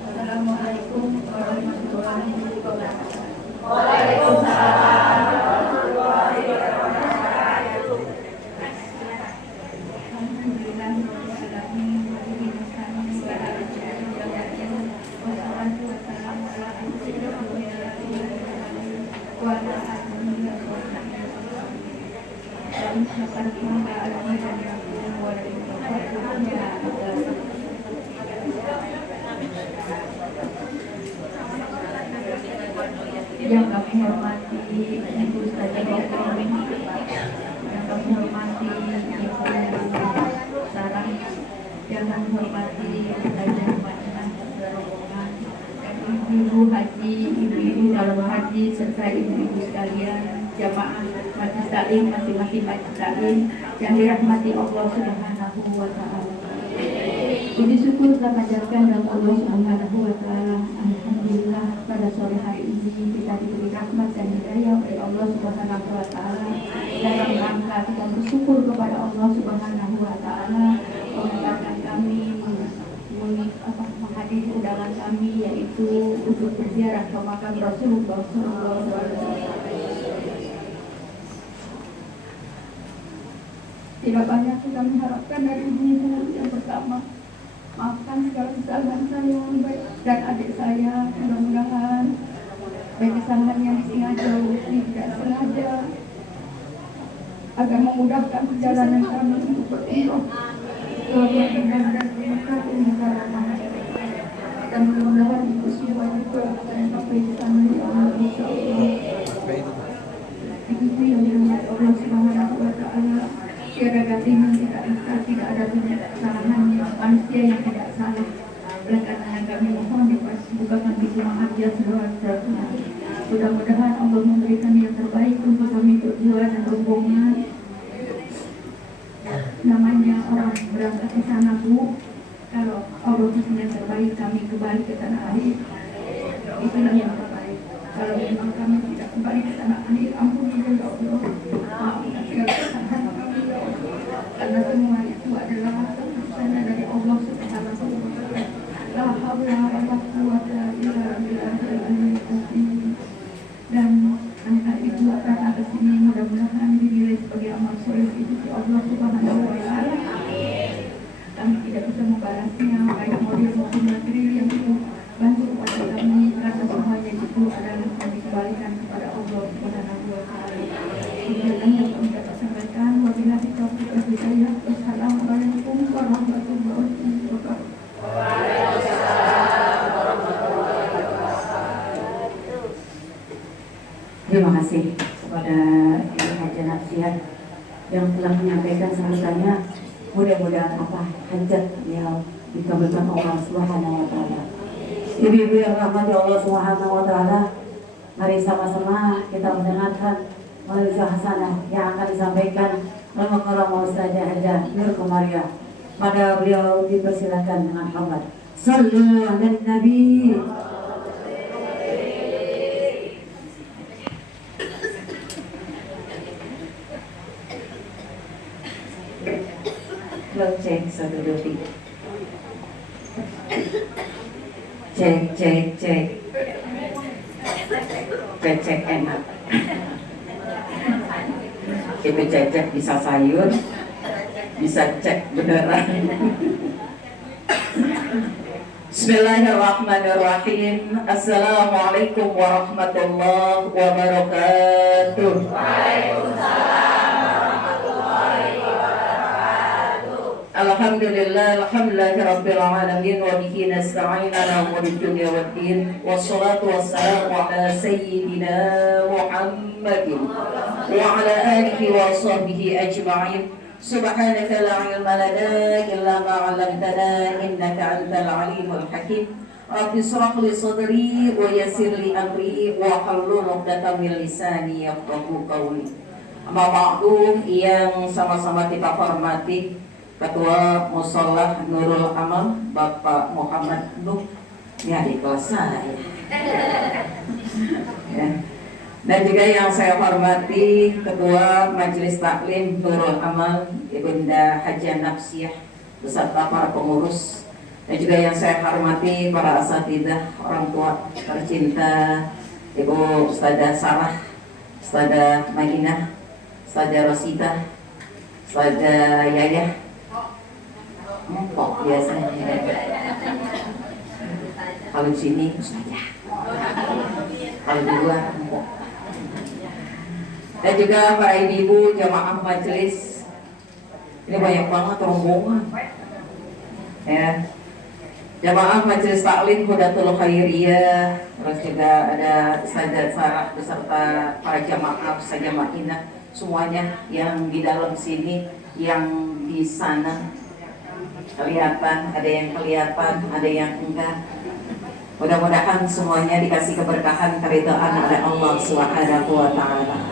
Assalamualaikum warahmatullahi wabarakatuh. Yang kami hormati Ibu Ustazah Laila, yang kami hormati Ibu Sarah, yang kami hormati Ustazah Madinah rombongan, ibu-ibu haji, ibu-ibu calon haji serta ibu-ibu sekalian, jamaah majelis taklim masing-masing majelis taklim yang dirahmati Allah Subhanahu wa Ta'ala. Puji syukur telah panjatkan dalam Allah Subhanahu wa Ta'ala. Alhamdulillah pada sore hari ini kita diberi rahmat dan hidayah oleh Allah Subhanahu wa Ta'ala. Dalam rangka kita bersyukur kepada Allah Subhanahu wa Ta'ala mengantarkan kami menghadiri undangan kami, yaitu untuk berziarah ke makam Rasulullah Sallallahu Alaihi Wasallam. Tidak banyak yang kami harapkan dari ibu yang pertama. Maafkan segala kesalahan saya dan adik saya. Mudah-mudahan baik kesalahan yang disengaja maupun tidak sengaja agar memudahkan perjalanan kami untuk berumrah ke Madinah dan ke Mekah Mukarramah. Dan mudah-mudahan itu semua juga akan sampai di sana ya Allah, insyaallah. Itu yang dirahmati Allah Subhanahu wa Ta'ala. Tiada gantinya, tidak ada kesalahan manusia yang tidak salah. Oleh karena kami mohon dibukakan pintu maaf ya seluas-luasnya. Mudah-mudahan Allah memberikan yang terbaik untuk kami berdua dan rombongan. Namanya orang berangkat ke sana, Bu. Kalau Allah kasih yang terbaik, kami kembali ke tanah air. Itulah yang terbaik. Kalau memang kami tidak kembali ke tanah air, ampuni ya Allah. Maafkan segala kesalahan kami ya Allah. Karena semua itu adalah keputusan dari Allah Subhanahu wa Ta'ala. La haula wa la quwwata illa billahil azim. Dan anak ibu akan atas ini mudah-mudahan dinilai sebagai amal soleh itu di Allah Subhanahu wa Ta'ala. Kami tidak bisa membalasnya, baik model maupun materi yang itu bantu kepada kami, karena semuanya itu adalah yang dikembalikan kepada Allah Subhanahu wa Ta'ala. Kemudian yang kami dapat sampaikan, wabillahi taufiq wal hidayah. Assalamualaikum warahmatullahi wabarakatuh. Terima kasih kepada Ibu Haja Nafsiat yang telah menyampaikan sambutannya. Mudah-mudahan apa hajat beliau dikabulkan Allah Subhanahu wa Ta'ala. Ibu-ibu yang rahmati Allah Subhanahu wa Ta'ala, mari sama-sama kita mendengarkan majelis hasanah yang akan disampaikan oleh Mukarramah Ustazah Haja Nur Komariah. Maka beliau dipersilakan dengan hamd. Sallu ala Nabi. cek 1 2 3. Cek cek cek. Cek enak. Kita cek bisa sayur, bisa cek beneran. Bismillahirrahmanirrahim. Assalamualaikum warahmatullahi wabarakatuh. Alhamdulillah, alhamdulillahirabbil alamin wa bihi nasta'in ala umuri dunya waddin. Wassalatu wassalamu ala sayyidina Muhammadin wa ala alihi wa sahbihi ajma'in. Subhanaka la ilma lana illa ma 'allamtana innaka antal alimul hakim. Rabbi shrah li sadri wa yassir li amri wa hlul 'uqdatam min lisani yafqahu qawli. Amma ba'du, yang sama-sama kita hormati Ketua Musholah Nurul Amal Bapak Muhammad Nuh, ya di kelas saya. Ya. Dan juga yang saya hormati Ketua Majelis Taklim Nurul Amal Ibunda Haja Nafsiyah beserta para pengurus, dan juga yang saya hormati para asatidzah, orang tua tercinta Ibu Ustadzah Sarah, Ustadzah Madinah, Ustadzah Rosita, Ustadzah Yayah, empok biasanya. Kalau sini Ustadzah, kalau di luar empok. Dan juga para ibu-ibu jamaah majelis, ini banyak banget rombongan ya. Jamaah majelis taklim Hudatul Khairiyah, terus juga ada Ustadzah Sarah beserta para jamaah sajamainah semuanya yang di dalam sini, yang di sana kelihatan, ada yang kelihatan, ada yang enggak. Mudah-mudahan semuanya dikasih keberkahan, keridhaan oleh Allah Subhanahu wa taala.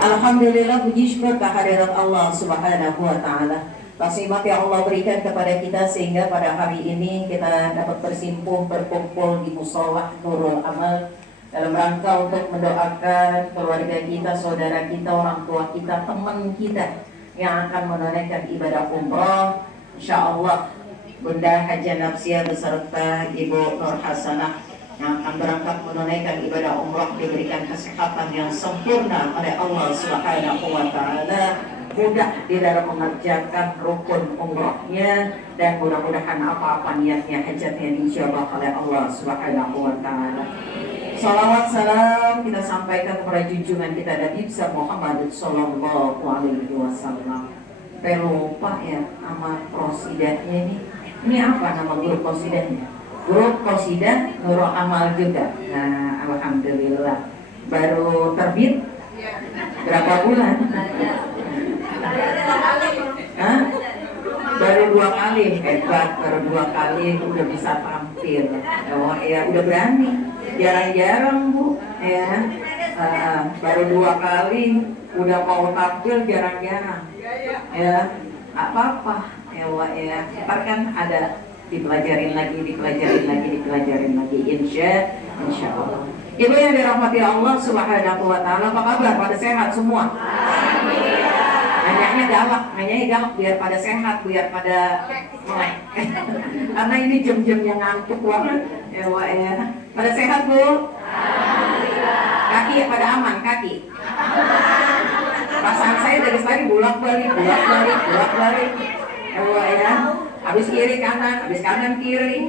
Alhamdulillah, puji syukur kehadirat Allah Subhanahu wa taala. Nikmat yang Allah berikan kepada kita sehingga pada hari ini kita dapat berkumpul di Musholah Nurul Amal dalam rangka untuk mendoakan keluarga kita, saudara kita, orang tua kita, teman kita yang akan menunaikan ibadah umrah. Insyaallah Bunda Haja Nafsiyah beserta Ibu Nur Hasanah yang akan berangkat menunaikan ibadah umrah diberikan kesehatan yang sempurna oleh Allah Subhanahu wa taala, mudah di dalam mengerjakan rukun umrahnya, dan mudah-mudahan apa-apa niatnya, hajatnya dijabah oleh Allah Subhanahu wa taala. Salawat salam kita sampaikan kepada junjungan kita Nabi Muhammad sallallahu alaihi wasallam. Lupa ya nama prosidanya ini. Ini apa nama grup prosidanya? Grup Qasidah Nurul Amal juga. Nah, alhamdulillah baru terbit berapa bulan? Hah? Baru 2 kali, hebat, baru 2 kali udah bisa tampil. Oh ya, udah berani. Jarang-jarang Bu, ya. Baru 2 kali udah mau tampil, jarang-jarang. Ya, apa-apa. Ya, ya. Ntar kan ada dipelajarin lagi, insya Allah. Ibu yang dirahmati Allah Subhanahu wa taala, apa kabar? Pada sehat semua? Nanyanya galak biar pada sehat, biar pada melek. Karena ini jam-jam yang ngantuk banget. Ya, pada sehat Bu? Kaki pada aman, kaki. Perasaan saya dari tadi bolak-balik. Ya. Habis kiri kanan, habis kanan kiri.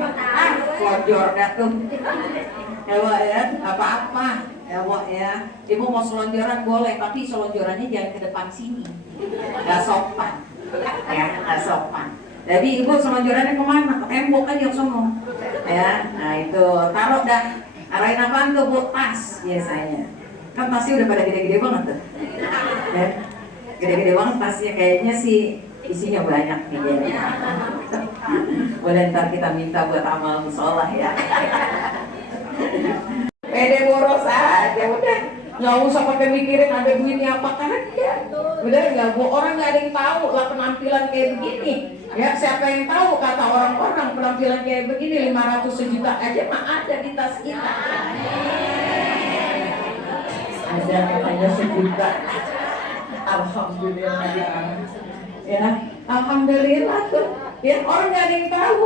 Selonjor dah tuh. Ya, apa-apa. Ya. Ibu mau selonjoran boleh, tapi selonjorannya jangan ke depan sini. Gak sopan. Ya, gak sopan. Jadi ibu selonjorannya kemana? Ke tembok aja sono. Ya, nah itu taruh dah. Arahin apaan tuh Bu? Tas biasanya. Kan tasnya udah pada gede-gede banget tuh. Ya. Gede-gede banget tasnya, kayaknya sih isinya banyak nih ya. Boleh ntar kita minta buat amal musholah ya. Pede boros aja udah, nggak usah pakai mikirin ada duitnya apa kagak. Udah nggak, orang nggak ada yang tahu lah penampilan kayak begini. Ya siapa yang tahu, kata orang-orang penampilan kayak begini 500 sejuta aja mah ada di tas kita. Ada katanya sejuta. Alhamdulillah. Ya, alhamdulillah tuh. Ya, orang nggak ada yang tahu.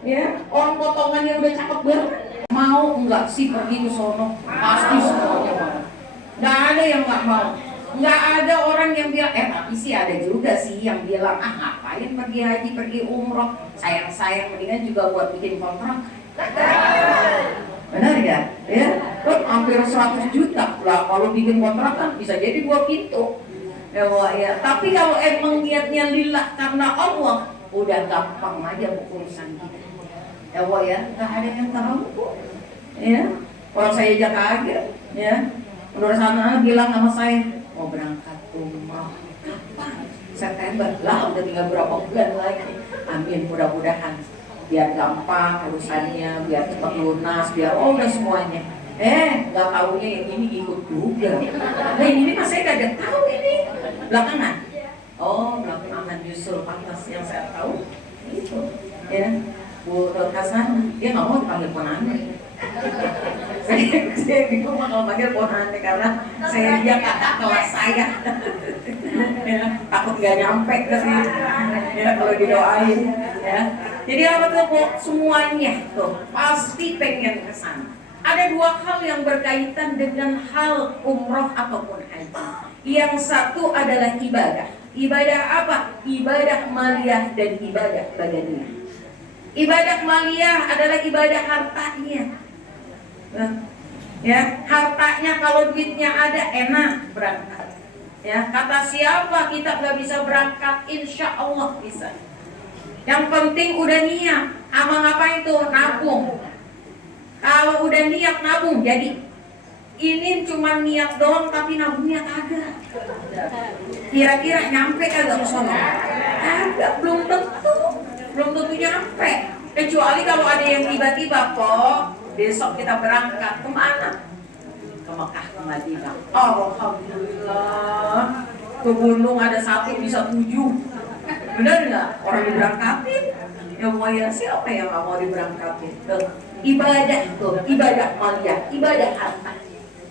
Ya, orang potongannya udah cakep banget. Mau nggak sih pergi ke sono? Pasti semuanya mau. Nggak ada yang nggak mau. Nggak ada orang yang bilang, tapi sih ada juga sih yang bilang, ngapain pergi haji, pergi umroh, sayang-sayang mendingan juga buat bikin kontrak. Benar ya? Ya, kan hampir 100 juta lah kalau bikin kontrak kan bisa jadi 2 pintu. Ya, ya. Tapi kalau emang niatnya lillah karena Allah, udah gampang aja urusan kita. Ya, ya, nggak ada yang tahu kok. Ya, kalau saya aja kaget, ya. Menurut sana bilang sama saya, mau berangkat umroh kapan? September lah, udah tinggal berapa bulan lagi. Amin, mudah-mudahan biar gampang urusannya, biar cepat lunas, biar udah semuanya. Nggak taunya yang ini ikut juga. Nah ini mas saya kagak tahu ini belakangan. Oh belakangan justru pantas yang saya tahu itu ya Bu Dr. Hasan dia nggak mau dipanggil ponane. Saya bingung mau panggil ponane karena saya dia kakak kelas saya. Ya, takut nggak nyampe ke sini ya kalau didoain ya. Jadi apa tuh Bu? Semuanya tuh pasti pengen ke sana. Ada 2 hal yang berkaitan dengan hal umroh ataupun haji. Yang satu adalah ibadah. Ibadah apa? Ibadah maliyah dan ibadah badaniyah. Ibadah maliyah adalah ibadah hartanya. Ya, hartanya kalau duitnya ada enak berangkat. Ya, kata siapa kita nggak bisa berangkat? Insya Allah bisa. Yang penting udah niat. Ama ngapain tuh? Nabung. Kalau udah niat nabung, jadi ini cuma niat doang tapi nabungnya kagak. Kira-kira nyampe kagak ke sono? Kagak, belum tentu nyampe. Kecuali kalau ada yang tiba-tiba kok besok kita berangkat kemana? Ke Mekah, ke Madinah. Alhamdulillah. Ke gunung ada 1 bisa 7. Benar nggak? Orang diberangkatin. Ya mau ya siapa yang nggak mau diberangkatin? Ibadah tuh, ibadah maliyah, ibadah harta.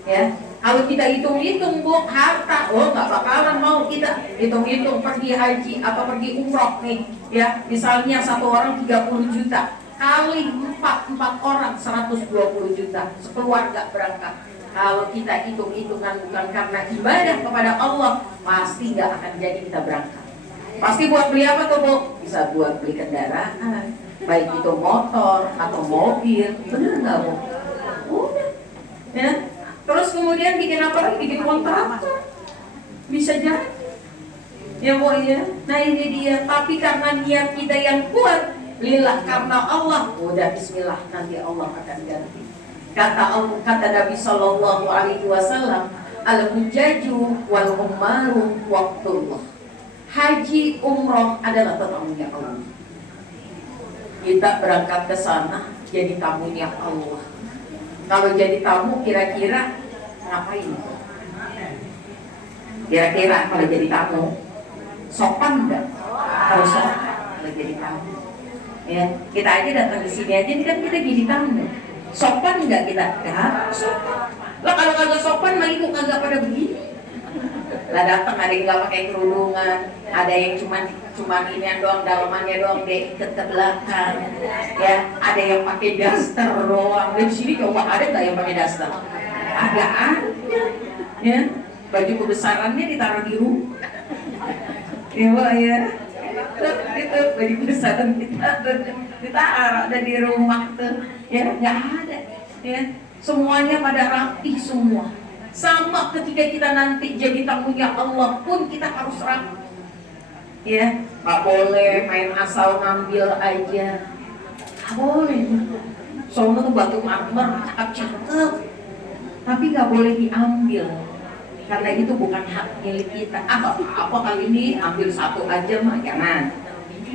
Ya, kalau kita hitung-hitung Bu, harta, nggak bakalan mau kita hitung-hitung pergi haji atau pergi umroh nih. Ya, misalnya 1 orang 30 juta, kali 4 orang 120 juta, sekeluarga berangkat. Kalau kita hitung-hitungan bukan karena ibadah kepada Allah, pasti nggak akan jadi kita berangkat. Pasti buat beli apa tuh Bu? Bisa buat beli kendaraan, baik itu motor atau mobil, bener nggak Bu? Udah, ya. Terus kemudian bikin apa lagi? Bikin kontrak, bisa jadi, ya Bu ya. Nah ini dia. Tapi karena niat kita yang kuat, lillah karena Allah, udah Bismillah nanti Allah akan ganti. Kata Nabi Shallallahu Alaihi Wasallam, al-hujjaju wal ummaru waqtullah. Haji umroh adalah tamunya Allah. Kita berangkat ke sana jadi tamunya Allah. Kalau jadi tamu kira-kira ngapain? Kira-kira kalau jadi tamu sopan enggak? Harus sopan kalau jadi tamu. Ya, kita aja datang ke sini aja kan kita jadi tamu. Sopan enggak kita? Ya, sopan. Lah kalau kagak sopan mah itu kagak pada begini. Lah datang ada yang nggak pakai kerudungan, ada yang cuma ini doang, dalamannya doang diikat ke belakang, ya ada yang pakai daster doang. Di sini coba ada nggak yang pakai daster? Ada, ya baju kebesarannya ditaruh di rumah, ya, itu baju kebesaran kita ditaruh ada di rumah tuh, ya nggak ada, ya semuanya pada rapi semua. Sama ketika kita nanti jadi tamunya Allah pun kita harus rapi. Ya, nggak boleh main asal ngambil aja. Nggak boleh. Soalnya tuh batu marmer cakep-cakep, tapi nggak boleh diambil karena itu bukan hak milik kita. Apa kali ini ambil 1 aja mah jangan.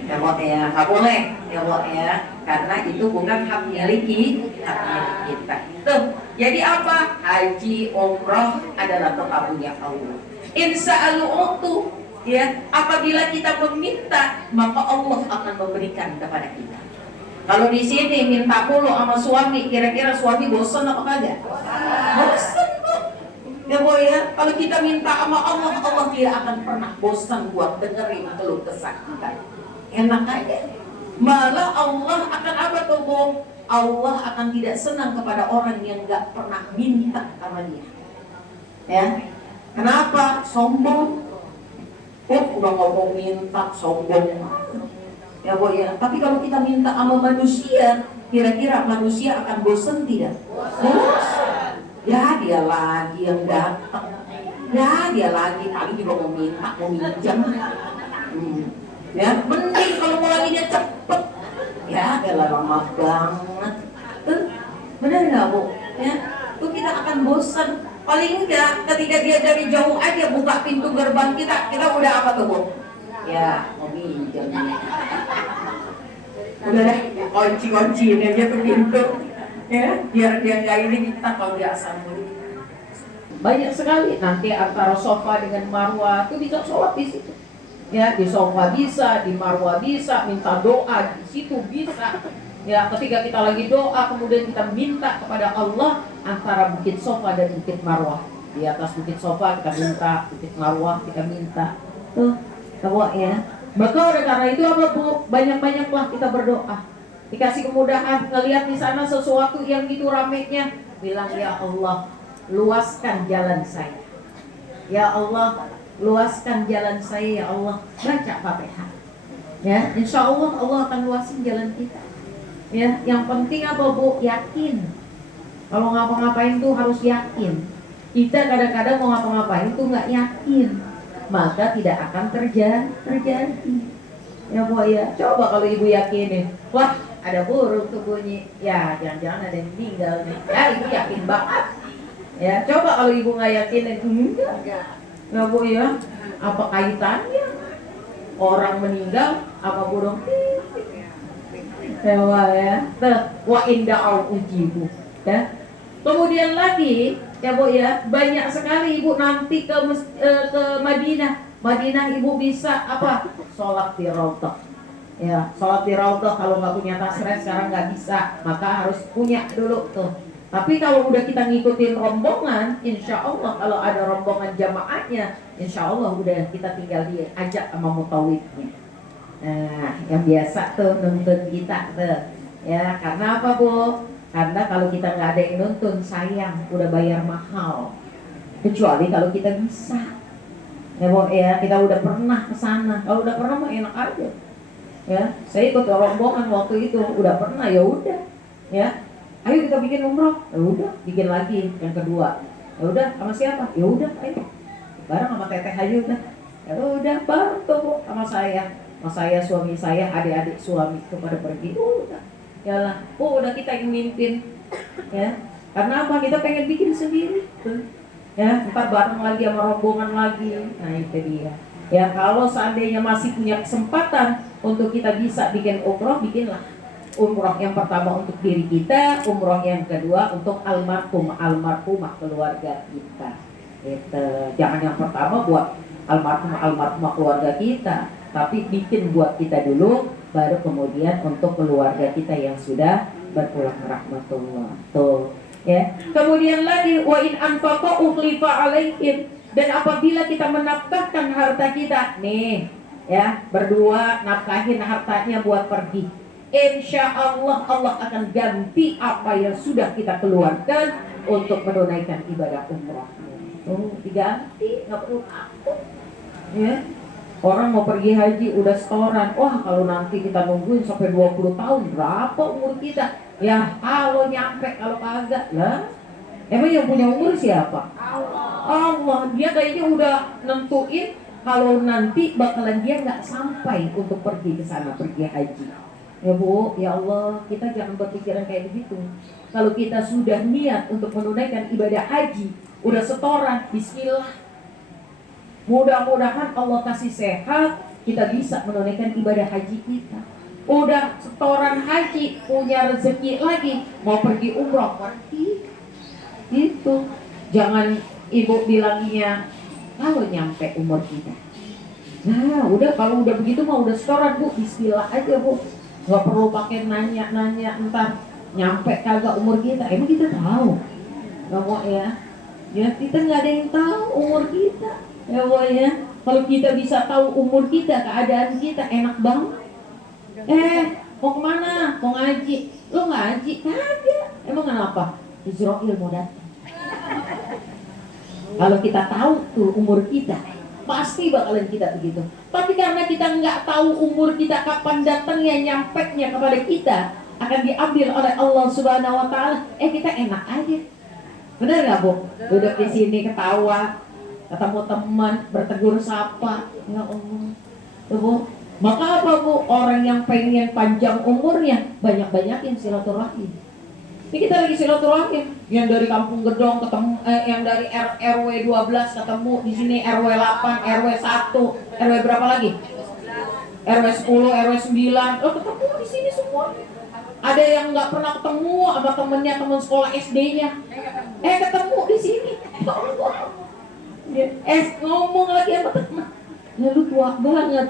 Ya Allah ya, nggak boleh. Ya Allah ya, karena itu bukan hak milik kita. Tuh. Jadi apa? Haji umroh adalah tamunya Allah. Insa'alu utu, ya. Apabila kita meminta, maka Allah akan memberikan kepada kita. Kalau di sini minta mulu sama suami, kira-kira suami bosan apa kagak? Bosan, Bu. Ya Bu ya, kalau kita minta sama Allah, Allah tidak akan pernah bosan buat dengerin keluh kesah kita. Enak aja. Malah Allah akan apa tuh Bu? Allah akan tidak senang kepada orang yang nggak pernah minta sama dia. Ya, kenapa? Sombong. Udah ngomong minta, sombong. Ya Bu ya, tapi kalau kita minta sama manusia, kira-kira manusia akan bosan tidak? Bosan. Ya dia lagi yang datang. Ya dia lagi paling juga mau minta, mau minjam. Ya, mending kalau mulainya cepet. Ya, elah lama banget. Benar nggak Bu? Ya, tuh kita akan bosan. Paling enggak ketika dia dari jauh aja buka pintu gerbang kita udah apa tuh Bu? Ya, mau minjam. Udah deh, kunci-kunciin aja tuh pintu. Ya, biar dia nggak ini kita kalau dia asal mulut. Banyak sekali nanti antara sofa dengan marwah itu bisa sholat di situ. Ya, di sofa bisa, di marwah bisa, minta doa di situ bisa. Ya, ketika kita lagi doa kemudian kita minta kepada Allah antara bukit sofa dan bukit marwah. Di atas bukit sofa kita minta, bukit marwah kita minta. Tuh, tahu ya. Maka oleh karena itu apa Bu? Banyak-banyaklah kita berdoa. Dikasih kemudahan ngelihat di sana sesuatu yang itu ramenya, bilang ya Allah, luaskan jalan saya. Ya Allah, luaskan jalan saya ya Allah. Baca Fatihah. Ya, insya Allah Allah akan luasin jalan kita. Ya, yang penting apa Bu? Yakin. Kalau ngapa-ngapain tuh harus yakin. Kita kadang-kadang mau ngapa-ngapain tuh nggak yakin, maka tidak akan terjadi. Ya Bu ya, coba kalau ibu yakinin, wah ada burung tuh bunyi, ya jangan-jangan ada yang meninggal nih. Ya ibu yakin banget. Ya coba kalau ibu nggak yakinin, enggak. Ya Bu ya, apa kaitannya orang meninggal apa burung? Ya wa inda au ujibu. Ya. Kemudian lagi ya Bu ya, banyak sekali ibu nanti ke Madinah. Madinah ibu bisa apa? Sholat di Raudhah. Ya, sholat di Raudhah kalau nggak punya tasres sekarang nggak bisa, maka harus punya dulu tuh. Tapi kalau udah kita ngikutin rombongan, insya Allah kalau ada rombongan jamaahnya, insya Allah udah kita tinggal diajak sama mutawifnya. Nah, yang biasa tuh nuntun kita tuh. Ya, karena apa Bu? Karena kalau kita nggak ada yang nuntun, sayang, udah bayar mahal. Kecuali kalau kita bisa. Ya Bu, ya kita udah pernah ke sana. Kalau udah pernah mah enak aja. Ya, saya ikut rombongan waktu itu, udah pernah ya udah. Ya, ayo kita bikin umroh. Ya udah, bikin lagi yang kedua. Ya udah, sama siapa? Ya udah, ayo. Bareng sama teteh aja udah. Ya udah, baru tuh sama saya. Sama saya, suami saya, adik-adik suami itu pada pergi. Udah. Yalah, udah kita yang mimpin. Ya. Karena apa? Kita pengen bikin sendiri. Ya, ntar bareng lagi sama rombongan lagi. Nah itu dia. Ya kalau seandainya masih punya kesempatan untuk kita bisa bikin umroh, bikinlah. Umroh yang pertama untuk diri kita, umroh yang kedua untuk almarhumah keluarga kita. Itu. Jangan yang pertama buat almarhumah keluarga kita, tapi bikin buat kita dulu, baru kemudian untuk keluarga kita yang sudah berpulang rahmatullah. Tuh. Ya. Kemudian lagi wa in anfaqa ukhlifa alaihim, dan apabila kita menafkahkan harta kita nih ya, berdua nafkahin hartanya buat pergi, insya Allah Allah akan ganti apa yang sudah kita keluarkan untuk menunaikan ibadah umrah. Diganti, nggak perlu takut ya. Orang mau pergi haji udah setoran, wah kalau nanti kita nungguin sampai 20 tahun berapa umur kita? Ya kalau nyampe, kalau kagak lah. Emang yang punya umur siapa? Allah. Dia kayaknya udah nentuin kalau nanti bakalan dia nggak sampai untuk pergi ke sana, pergi haji. Ya Bu, ya Allah, kita jangan berpikiran kayak begitu. Kalau kita sudah niat untuk menunaikan ibadah haji, udah setoran, bismillah. Mudah-mudahan Allah kasih sehat, kita bisa menunaikan ibadah haji kita. Udah setoran haji, punya rezeki lagi, mau pergi umroh, pergi. Gitu. Jangan ibu bilangnya kalau nyampe umur kita. Nah, udah kalau udah begitu mah udah setoran Bu, bismillah aja Bu. Gak perlu pakai nanya-nanya entar nyampe kagak umur kita. Emang kita tahu. Gak mau ya. Ya kita nggak ada yang tahu umur kita. Ya boy ya. Kalau kita bisa tahu umur kita, keadaan kita, enak banget. Mau kemana? Mau ngaji? Lo ngaji? Kagak. Emang kenapa? Israel mau datang. Kalau kita tahu tuh umur kita, pasti bakalan kita begitu. Tapi karena kita nggak tahu umur kita kapan datangnya, nyampeknya kepada kita, akan diambil oleh Allah Subhanahu Wa Taala. Kita enak aja. Benar nggak Bu? Duduk di sini ketawa, ketemu teman, bertegur sapa. Ya Allah. Tuh Bu. Maka apa Bu? Orang yang pengen panjang umurnya, banyak-banyakin silaturahim. Ini kita lagi silaturahim. Yang dari Kampung Gedong ketemu, yang dari RW 12 ketemu di sini RW 8, RW 1, RW berapa lagi? RW 10, RW 9. Ketemu di sini semua. Ada yang nggak pernah ketemu sama temennya, teman sekolah SD-nya. Ketemu di sini. Ngomong lagi sama teman. Ya lu tua banget.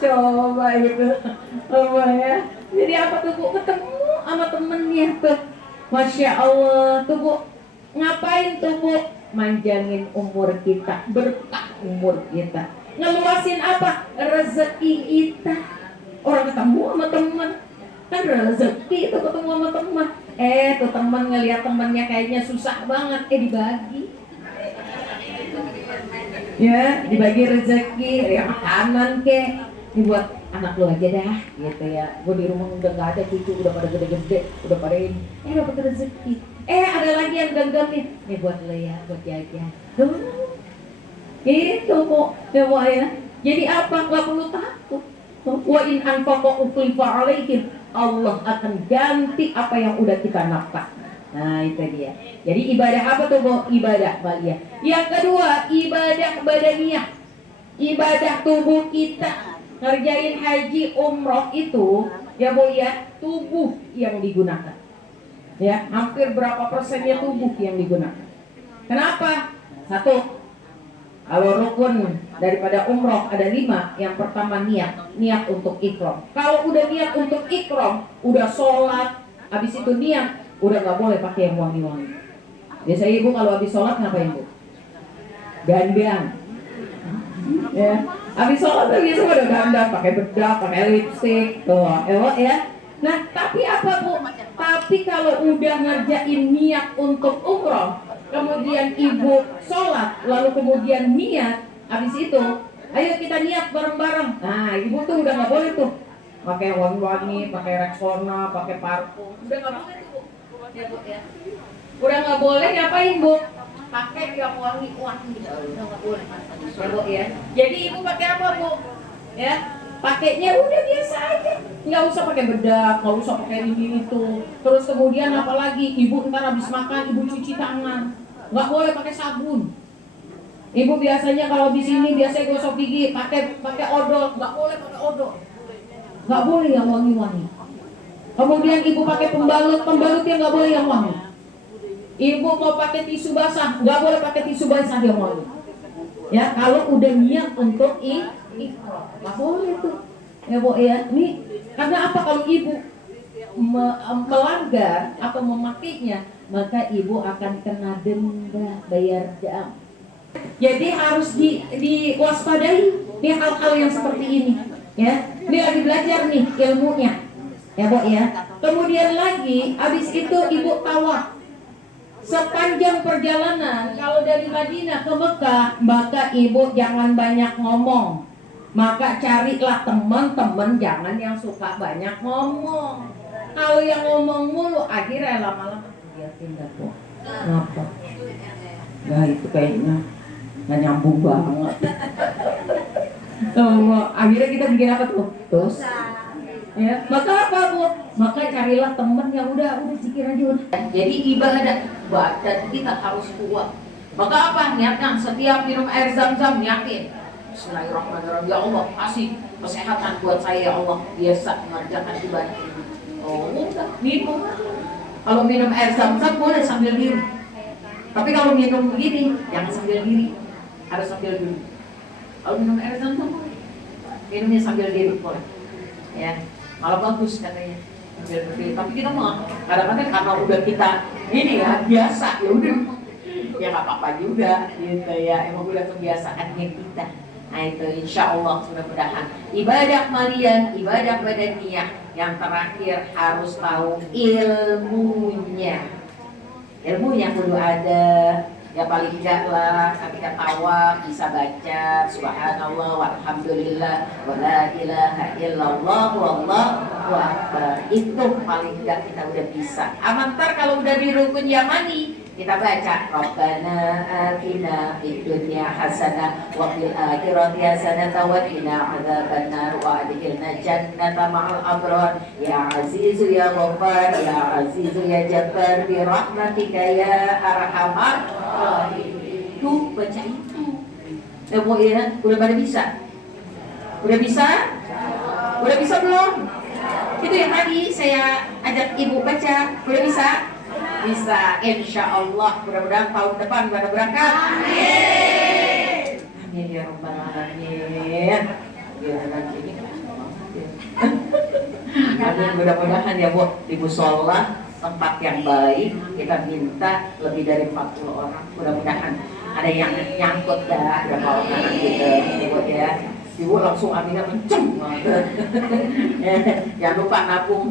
Coba gitu. Apa ya? Jadi apa tuh Bu? Ketemu sama temennya tuh. Masya Allah tuh Bu. Ngapain tuh Bu? Manjangin umur kita, berkah umur kita. Ngeluasin apa? Rezeki kita. Orang ketemu sama teman, kan rezeki itu ketemu sama teman. Tuh teman ngelihat temannya kayaknya susah banget, dibagi. Ya, dibagi rezeki, ya makanan dibuat anak lu aja dah, gitu ya. Gue di rumah udah nggak ada cucu, udah pada gede-gede, udah pada ini. Dapat rezeki. Ada lagi yang genggam nih buat lo ya, buat jajan. Itu kok, ya. Jadi apa? Nggak perlu takut. Wa in anfaqu ukhlifa alaihim, Allah akan ganti apa yang udah kita nafkah. Nah itu dia. Jadi ibadah apa tuh Bu? Ibadah bahagia. Yang kedua, ibadah badaniyah. Ibadah tubuh kita. Ngerjain haji umroh itu ya Bu ya, tubuh yang digunakan. Ya, hampir berapa persennya tubuh yang digunakan. Kenapa? Satu, kalau rukun daripada umroh ada 5, yang pertama niat untuk ikram. Kalau udah niat untuk ikram, udah sholat, habis itu niat, udah nggak boleh pakai yang wangi-wangi. Biasanya Ibu kalau habis sholat ngapain Bu? Dandan. Ya, habis sholat tuh biasa udah dandan, pakai bedak, pakai lipstick, tuh, ya. Nah, tapi apa Bu? Tapi kalau udah ngerjain niat untuk umroh, kemudian Ibu sholat, lalu kemudian niat, habis itu, ayo kita niat bareng-bareng. Nah, Ibu tuh udah nggak boleh tuh pakai wangi-wangi, pakai Rexona, pakai parfum, udah nggak boleh tuh Bu. Ya Bu ya. Udah nggak boleh ngapain Bu? Pakai yang wangi-wangi, udah nggak boleh. Ya Bu ya. Jadi Ibu pakai apa Bu? Ya, pakainya udah biasa aja. Nggak usah pakai bedak, nggak usah pakai ini itu. Terus kemudian apalagi Ibu ntar habis makan Ibu cuci tangan, nggak boleh pakai sabun. Ibu biasanya kalau di sini biasanya gosok gigi pakai odol, nggak boleh pakai odol, nggak boleh yang wangi-wangi. Kemudian Ibu pakai pembalutnya nggak boleh yang wangi. Ibu mau pakai tisu basah, nggak boleh pakai tisu basah yang wangi. Ya kalau udah niat untuk nggak boleh tuh. Ya Bu ya, ini karena apa? Kalau Ibu melanggar atau memakainya, maka Ibu akan kena denda, bayar dam. Jadi harus diwaspadai nih hal-hal yang seperti ini. Ya, ini lagi belajar nih ilmunya, ya Bu ya. Kemudian lagi, habis itu Ibu tawaf. Sepanjang perjalanan, kalau dari Madinah ke Mekah, maka Ibu jangan banyak ngomong. Maka carilah teman-teman jangan yang suka banyak ngomong. Kalau yang ngomong mulu akhirnya lama-lama dia pindah kok. Kenapa? Nah itu kayaknya nggak nyambung banget. Akhirnya kita bikin apa tuh? Terus ya, maka apa Bu? Maka carilah teman yang udah zikir aja udah. Jadi ibadah badan kita harus kuat. Maka apa? Niatkan setiap minum air zam-zam niatin Bismillahirrahmanirrahim. Ya Allah, kasih kesehatan buat saya ya Allah, biasa mengerjakan ibadah ini. Udah, minum. Kalau minum air zam-zam boleh sambil diri. Tapi kalau minum begini, jangan sambil diri. Harus sambil diri. Kalau minum air zam-zam boleh. Minumnya sambil diri boleh. Ya, malah bagus katanya. Tapi kita mah kadang-kadang karena udah kita ini ya biasa, ya udah ya nggak apa-apa juga gitu ya, emang udah kebiasaannya kita. Nah itu insya Allah mudah-mudahan ibadah maliyah, ibadah badaniyah, yang terakhir harus tahu ilmunya kudu ada. Ya paling enggak lah ketika tawaf bisa baca subhanallah walhamdulillah wala ilaha illallah wallahu akbar. Itu paling enggak kita udah bisa. Amantar kalau udah di rukun yamani kita baca Rabbana atina fid dunya hasanah wa fil akhirati hasanah wa qina adzabannar wa adkhilna jannata ma'al abrar ya azizu ya ghaffar ya azizu ya jabbar bi rahmatika ya arhamar rahimin. Itu baca itu. Ya, udah pada bisa? Udah bisa? Udah bisa belum? Itu yang tadi saya ajak ibu baca. Udah bisa? Bisa, insya Allah. Mudah-mudahan tahun depan pada berangkat. Amin. Amin ya rabbal alamin. Amin. Mudah-mudahan ya Bu, di musola tempat yang baik, kita minta lebih dari 40 orang. Mudah-mudahan ada yang nyangkut dah berapa orang gitu, Bu ya. Ibu langsung aminnya kenceng banget. Jangan lupa nabung.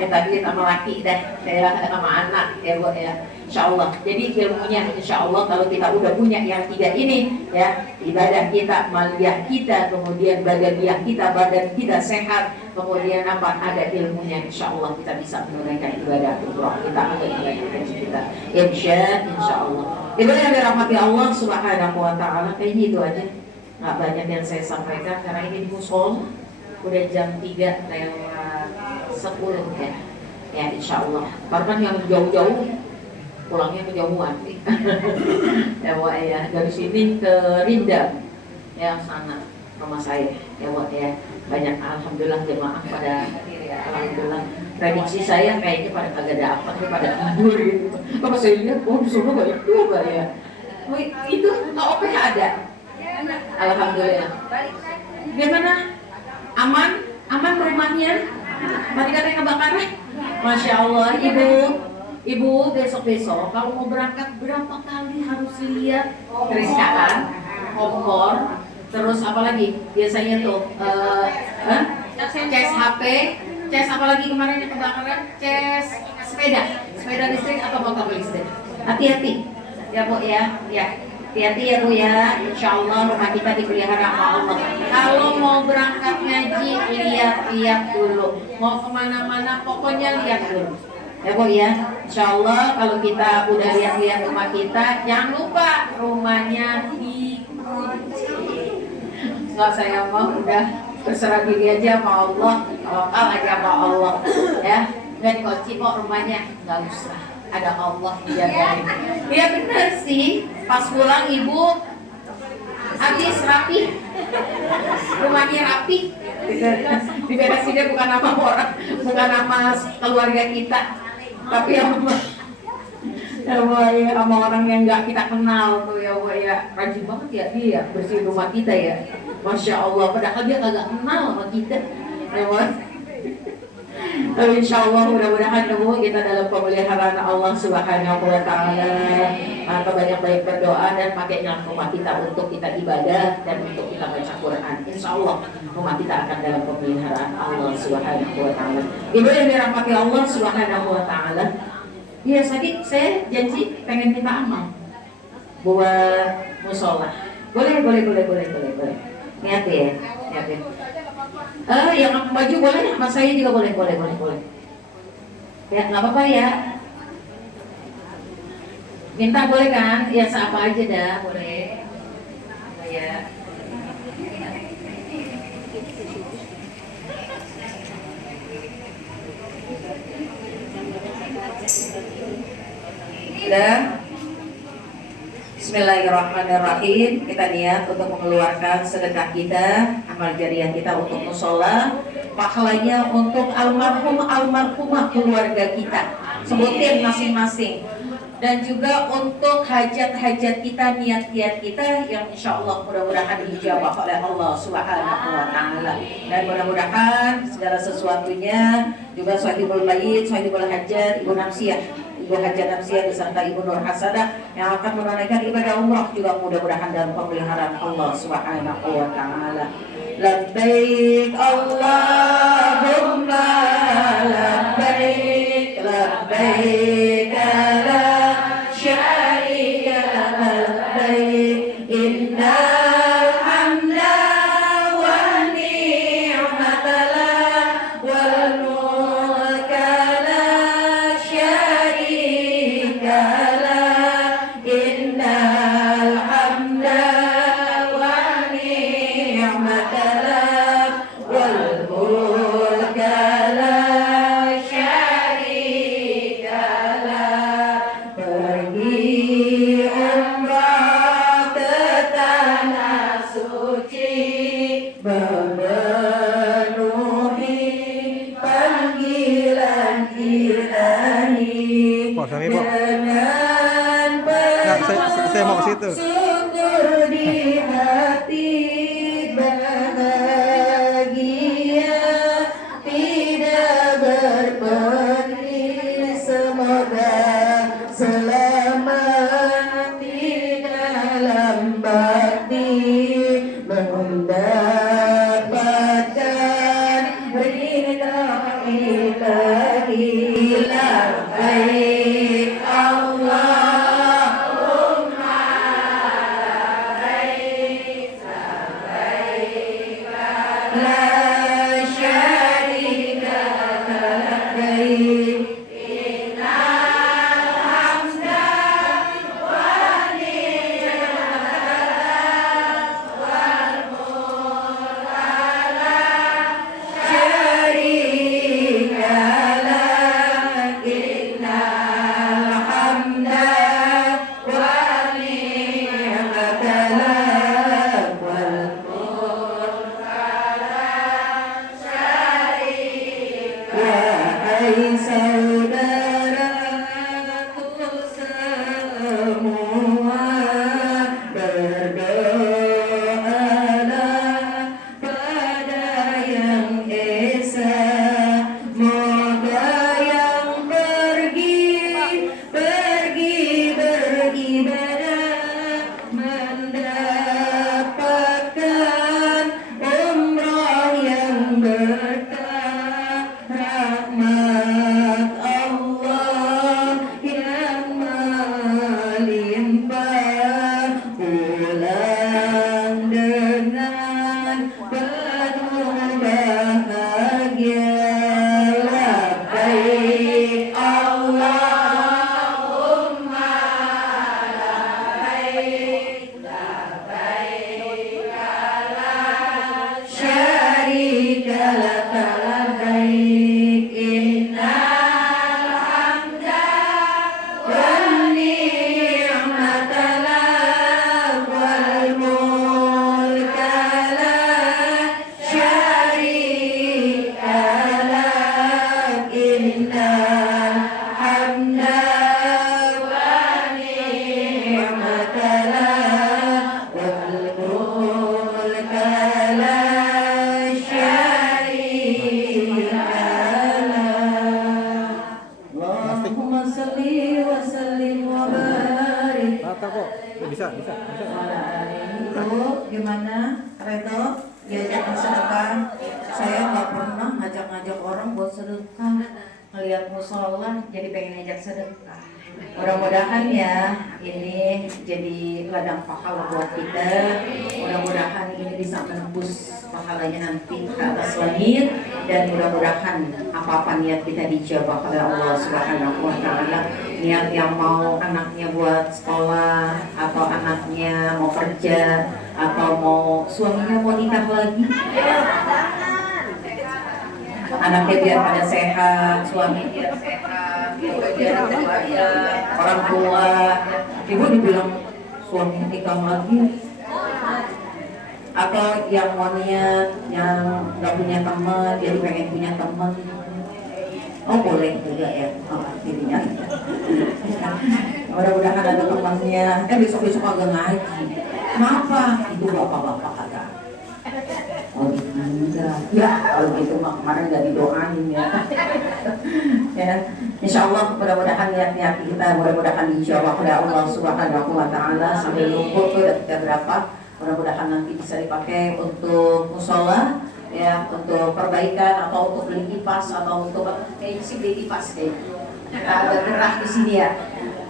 Tadi sama laki dah, saya sama anak ya Bu ya. Insya Allah. Jadi ilmunya insya Allah kalau kita udah punya yang tiga ini ya, ibadah kita, maliyah kita, kemudian badaniyah kita, badan kita sehat, kemudian apa ada ilmunya, insya Allah kita bisa menunaikan ibadah umroh kita atau ibadah haji kita. Insya Allah. Ibadah yang dirahmati Allah Subhanahu Wa Taala. Kayaknya itu aja. Nggak banyak yang saya sampaikan karena ini di musola udah jam 3 lewat 10 ya. Ya insya Allah. Karena yang jauh-jauh pulangnya kejauhan nih. Ya Wak ya, dari sini ke Rindam ya sana rumah saya ya Wak ya. Banyak alhamdulillah jemaah pada hadir ya. Alhamdulillah. Prediksi saya kayaknya pada kagak dapat, pada tidur gitu. Kalau saya lihat di sana banyak juga ya. Itu OPH ada. Alhamdulillah. Gimana? Aman? Aman rumahnya? Tadi katanya kebakaran? Masya Allah, Ibu besok-besok kalau mau berangkat berapa kali harus lihat keriskaan, kompor, terus apa lagi? Biasanya tuh cas HP, cas apa lagi kemarin yang kebakaran? Cas sepeda listrik atau motor listrik. Hati-hati ya Bu ya, hati-hati ya Bu ya. Insya Allah rumah kita dipelihara sama Allah. Kalau mau berangkat ngaji lihat dulu, mau kemana-mana pokoknya lihat dulu. Ya Bu ya, insya Allah kalau kita udah lihat-lihat rumah kita, jangan lupa rumahnya dikunci. Nggak saya mau udah terserah diri aja sama Allah, tawakal aja sama Allah. Ya, nggak dikunci kok rumahnya, nggak usah. Ada Allah jagain. Iya benar sih, pas pulang Ibu habis rapi, rumahnya rapi. Diberesin dia bukan nama orang, bukan nama keluarga kita. Tapi sama orang yang nggak kita kenal tuh ya, rajin banget ya dia bersihin rumah kita ya, Masya Allah. Padahal dia kagak kenal sama kita, ya Tapi insya Allah mudah-mudahan kita dalam pemeliharaan Allah Subhanahu Wa Taala. Atau banyak-banyak berdoa dan pakainya rumah kita untuk kita ibadah dan untuk kita baca Quran. Insya Allah rumah kita akan dalam pemeliharaan Allah Subhanahu Wa Taala. Ibu yang dirahmati Allah Subhanahu Wa Taala. Iya tadi saya janji pengen minta amal buat musola. Boleh. Niat ya. Yang baju boleh, sama saya juga boleh. Ya nggak apa-apa ya. Minta boleh kan? Ya seapa aja dah, boleh. Ya. Udah. Bismillahirrahmanirrahim. Kita niat untuk mengeluarkan sedekah kita, amal jariah kita untuk musola, pahalanya untuk almarhumah keluarga kita. Sebutin masing-masing. dan juga untuk hajat-hajat kita, niat-niat kita yang insya Allah mudah-mudahan dijawab oleh Allah Subhanahu wa Ta'ala. Dan mudah-mudahan segala sesuatunya juga sahibul bait, sahibul hajat, Ibu Namsiah, Ibu Hajat Namsiah beserta Ibu Nur Hasadah yang akan menunaikan ibadah umrah juga mudah-mudahan dalam pemeliharaan Allah Subhanahu wa Ta'ala. Labbaik Allahumma labbaik, labbaik la syarika laka labbaik, innal hamda wan ni'mata lak wal mulka la syarika lak, innal hamda wan ni'mata lak wal mulka la syarika lak. Pergi umrah ke tanah suci, memenuhi panggilan ilahi Pak, sini, Pak. dengan Nggak, saya mau ke situ. syukur di hati, bahagia tidak berperi, semoga selamat di dalam bakti, mendapatkan ridha ilahi. Labbaik Allahumma labbaik, labbaik la syarika laka labbaik, innal hamda wan ni'mata lak wal mulka la syarika lak, innal hamda wan ni'mata lak wal wahai saudaraku semua, berdoalah pada Yang Esa, moga yang pergi beribadah mendapatkan umrah yang berkah, rahmat Allah yang melimpah, pulang dengan penuh bahagia. Labbaik Allahumma labbaik, labbaik la syarika laka labbaik, innal hamda wan ni'mata lak wal mulka la syarika lak, innal hamda wan ni'mata lak wal mulka la syarika lak. Allahumma salli wa sallim wa barik. Rata kok. Bisa. Itu gimana Reto diajak sedekah? Saya nggak pernah ngajak orang buat sedekah. Ngeliat musola jadi pengen ngajak sedekah. Mudah-mudahan ya ini jadi ladang pahala buat kita. Mudah-mudahan ini bisa menembus pahalanya nanti ke atas langit, dan mudah-mudahan apa-apa niat kita dijawab oleh Allah Subhanahu wa Ta'ala. Niat yang mau anaknya buat sekolah, atau anaknya mau kerja, atau mau suaminya mau nikah lagi, anaknya biar pada sehat, suami biar sehat, biar bahagia, orang tua. Ibu dibilang suami nikah lagi, atau yang mau niat, yang nggak punya teman jadi pengen punya teman, oh boleh juga ya, dirinya. Mudah-mudahan ada temannya. Besok-besok agak naik. Kenapa? Itu bapak-bapak kata. Oh iya, ya kalau gitu mah kemarin gak didoain ya. Ya, insya Allah mudah-mudahan niat-niat kita mudah-mudahan dijawab oleh Allah Subhanahu Wa Taala sambil nunggu tuh detik berapa. Mudah-mudahan nanti bisa dipakai untuk musola, ya, untuk perbaikan atau untuk beli kipas atau untuk kayaknya sih beli kipas deh. Agak gerah di sini ya.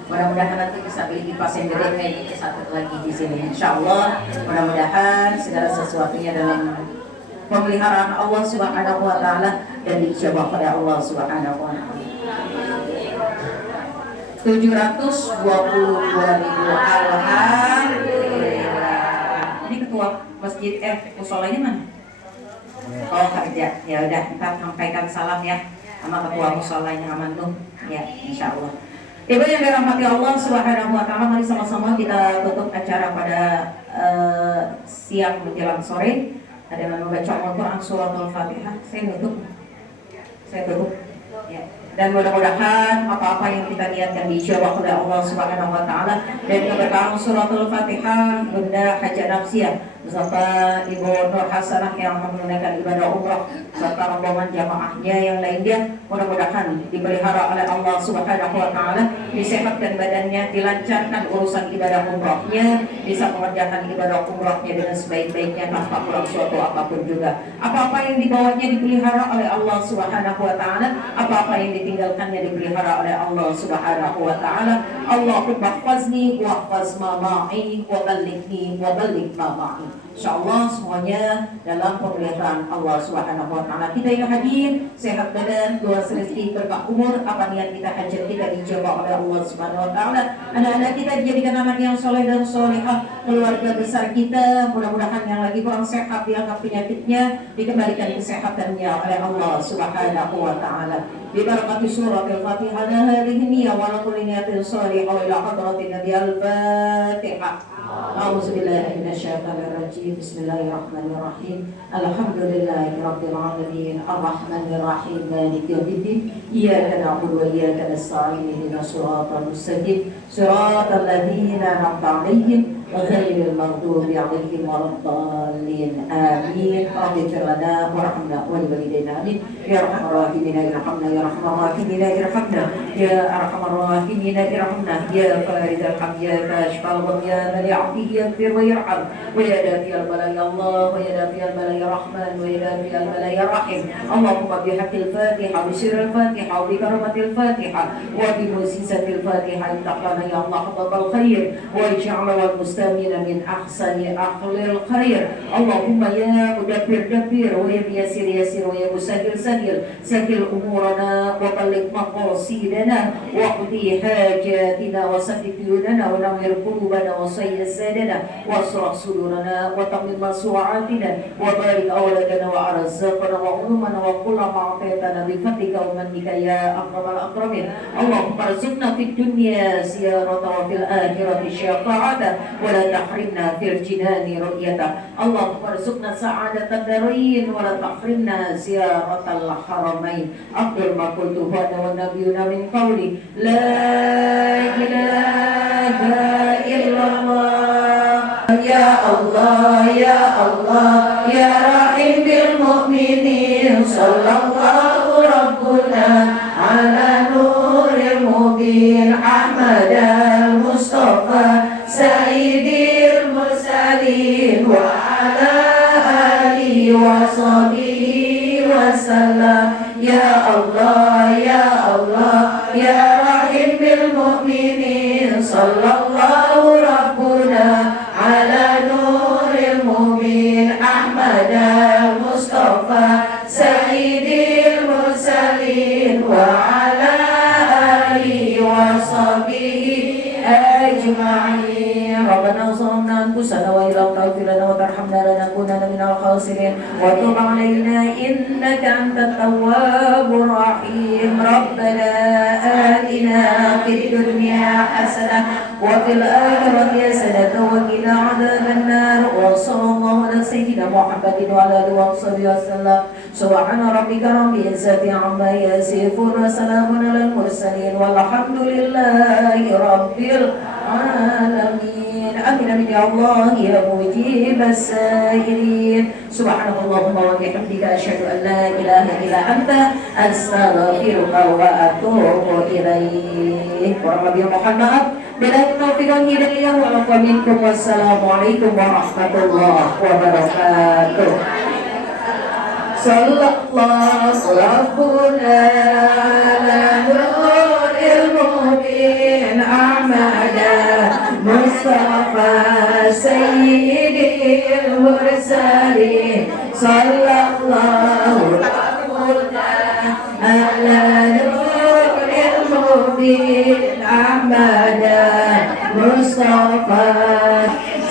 Mudah-mudahan nanti bisa beli kipas yang gede kayak ini satu lagi di sini. Insya Allah mudah-mudahan segala sesuatunya dalam pemeliharaan Allah Subhanahu Wa Taala dan dijawab oleh Allah Subhanahu Wa Taala. 722.000 alhamdulillah. Ini ketua masjid musolanya mana? Oh kerja. Ya udah kita sampaikan salam ya sama ketua musolanya Amanduh ya insya Allah. Ibu yang dirahmati Allah Subhanahu Wa Taala, mari sama-sama kita tutup acara pada siang menjelang sore dengan membaca Al-Quran suratul Fatihah. Saya tutup ya. Dan mudah-mudahan apa-apa yang kita niatkan dijawab oleh Allah Subhanahu Wa Taala. Dan keberkahan suratul Fatihah Bunda Haja Nafsiyah beserta Ibu Nur Hasanah yang menunaikan ibadah umrah serta rombongan jamaahnya yang lainnya, mudah-mudahan dipelihara oleh Allah Subhanahu Wa Taala, disehatkan badannya, dilancarkan urusan ibadah umrahnya, bisa mengerjakan ibadah umrahnya dengan sebaik-baiknya tanpa kurang suatu apapun juga. Apa-apa yang dibawanya dipelihara oleh Allah Subhanahu Wa Taala, apa-apa yang ditinggalkannya dipelihara oleh Allah Subhanahu Wa Taala. Allahumma hfazni wa hfaz ma ma'i wa ballighni wa balligh ma ma'i. Insyaallah semuanya dalam pemeliharaan Allah Subhanahu Wa Taala. Kita yang hadir sehat badan, luas rezeki, berkah umur, apa niat kita, hajat kita dijawab oleh Allah Subhanahu Wa Taala. Anak-anak kita dijadikan anak yang soleh dan solehah, keluarga besar kita mudah-mudahan yang lagi kurang sehat diangkat penyakitnya dikembalikan kesehatannya oleh Allah Subhanahu Wa Taala. Bibarakati surat al-Fatihah hadhihi niyya wa la kulli niyatin salihah wa ila hadratin Nabi al-Fatihah. A'udzubillahi minasyaitonir rajim. Bismillahirrahmanirrahim. Alhamdulillahirabbil alamin. Arrahmanir rahim. Maliki yaumiddin. Iyyaka na'budu wa iyyaka nasta'in. Ihdinas siratal mustaqim. Siratal ladzina an'amta 'alaihim ghairil maghdubi 'alaihim waladdallin. Amin. Rabbighfir lana warhamna wa liwalidayna. Amin. Ya arhamar rahimin irhamna ya arhamar rahimin irhamna ya arhamar rahimin irhamna ya faridal hamd ya kashfal gham ya bani abdihi yaghfir wa yarham wa ya dafiyal bala ya Allah wa ya dafiyal bala ya Rahman wa ya dafiyal bala ya Rahim. Allahumma bihaqqil Fatihah bi sirril Fatihah wa bi karamatil Fatihah wa bi mu'jizatil Fatihah intaqana ya Allah habbal khair wa ij'al wal mustamina min ahsani akhlil khair. Allahumma ya mudabbir dabbir wa ya yasir yasir wa ya musahhil سهل أمورنا وبلغ مقاصدنا واقضي حاجاتنا وسدد ديوننا ونور قلوبنا وصيد سادنا واشرح صدورنا وتمم مسوعاتنا وبارك أولادنا وأرزاقنا وعلومنا وكل ما أعطيتنا بفضلك ومنك يا أكرم الأكرمين. اللهم ارزقنا في الدنيا زيارة وفي الآخرة شفاعة ولا تحرمنا في الجنان رؤيته. اللهم ارزقنا سعادة الدارين ولا تحرمنا زيارة الحرمين. أفضل ما قلته أنا والنبيون من قولي لا إله إلا الله يا الله يا الله يا رحيم بالمؤمنين صلى الله ربنا على نور المبين أحمد المصطفى سيد المرسلين وعلى آله وصحبه وسلم. يا الله يا الله يا رحيم بالمؤمنين صلى الله ربنا على نور المبين أحمد المصطفى سيد المرسلين وعلى آله وصحبه أجمعين. ربنا ظلمنا أنفسنا وإن لم تغفر لنا وترحمنا لنكونن من الخاسرين وتب علينا إنك أنت التواب الرحيم. ربنا آتنا في الدنيا حسنة وفي الآخرة حسنة وقنا عذاب النار. وصلى الله على سيدنا محمد وعلى آله وصحبه وسلم. Subhana rabbika rabbil izzati amma yasifun wa salamun alal mursalin walhamdulillahi rabbil alamin. Amin amin ya Allah ya mujibas sairin. Subhanallahumma wa bihamdika asyhadu an la ilaha illa anta astaghfiruka wa atubu ilaik. Kurang lebih mohon maaf. Bila taufiq wal hidayah wa afa minkum. Wassalamualaikum warahmatullahi wabarakatuh. Sallallahu rabbuna ala nuril mubin ahmada Mustafa sayyidil mursalin. Sallallahu rabbuna ala nuril mubin ahmada Mustafa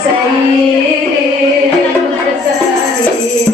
sayyidil mursalin.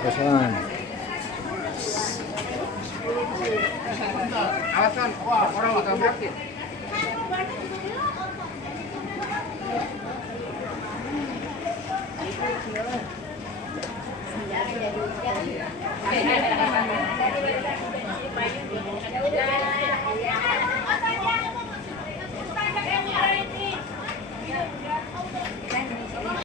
Kosongan. Alasan, wah orang bakal sakit.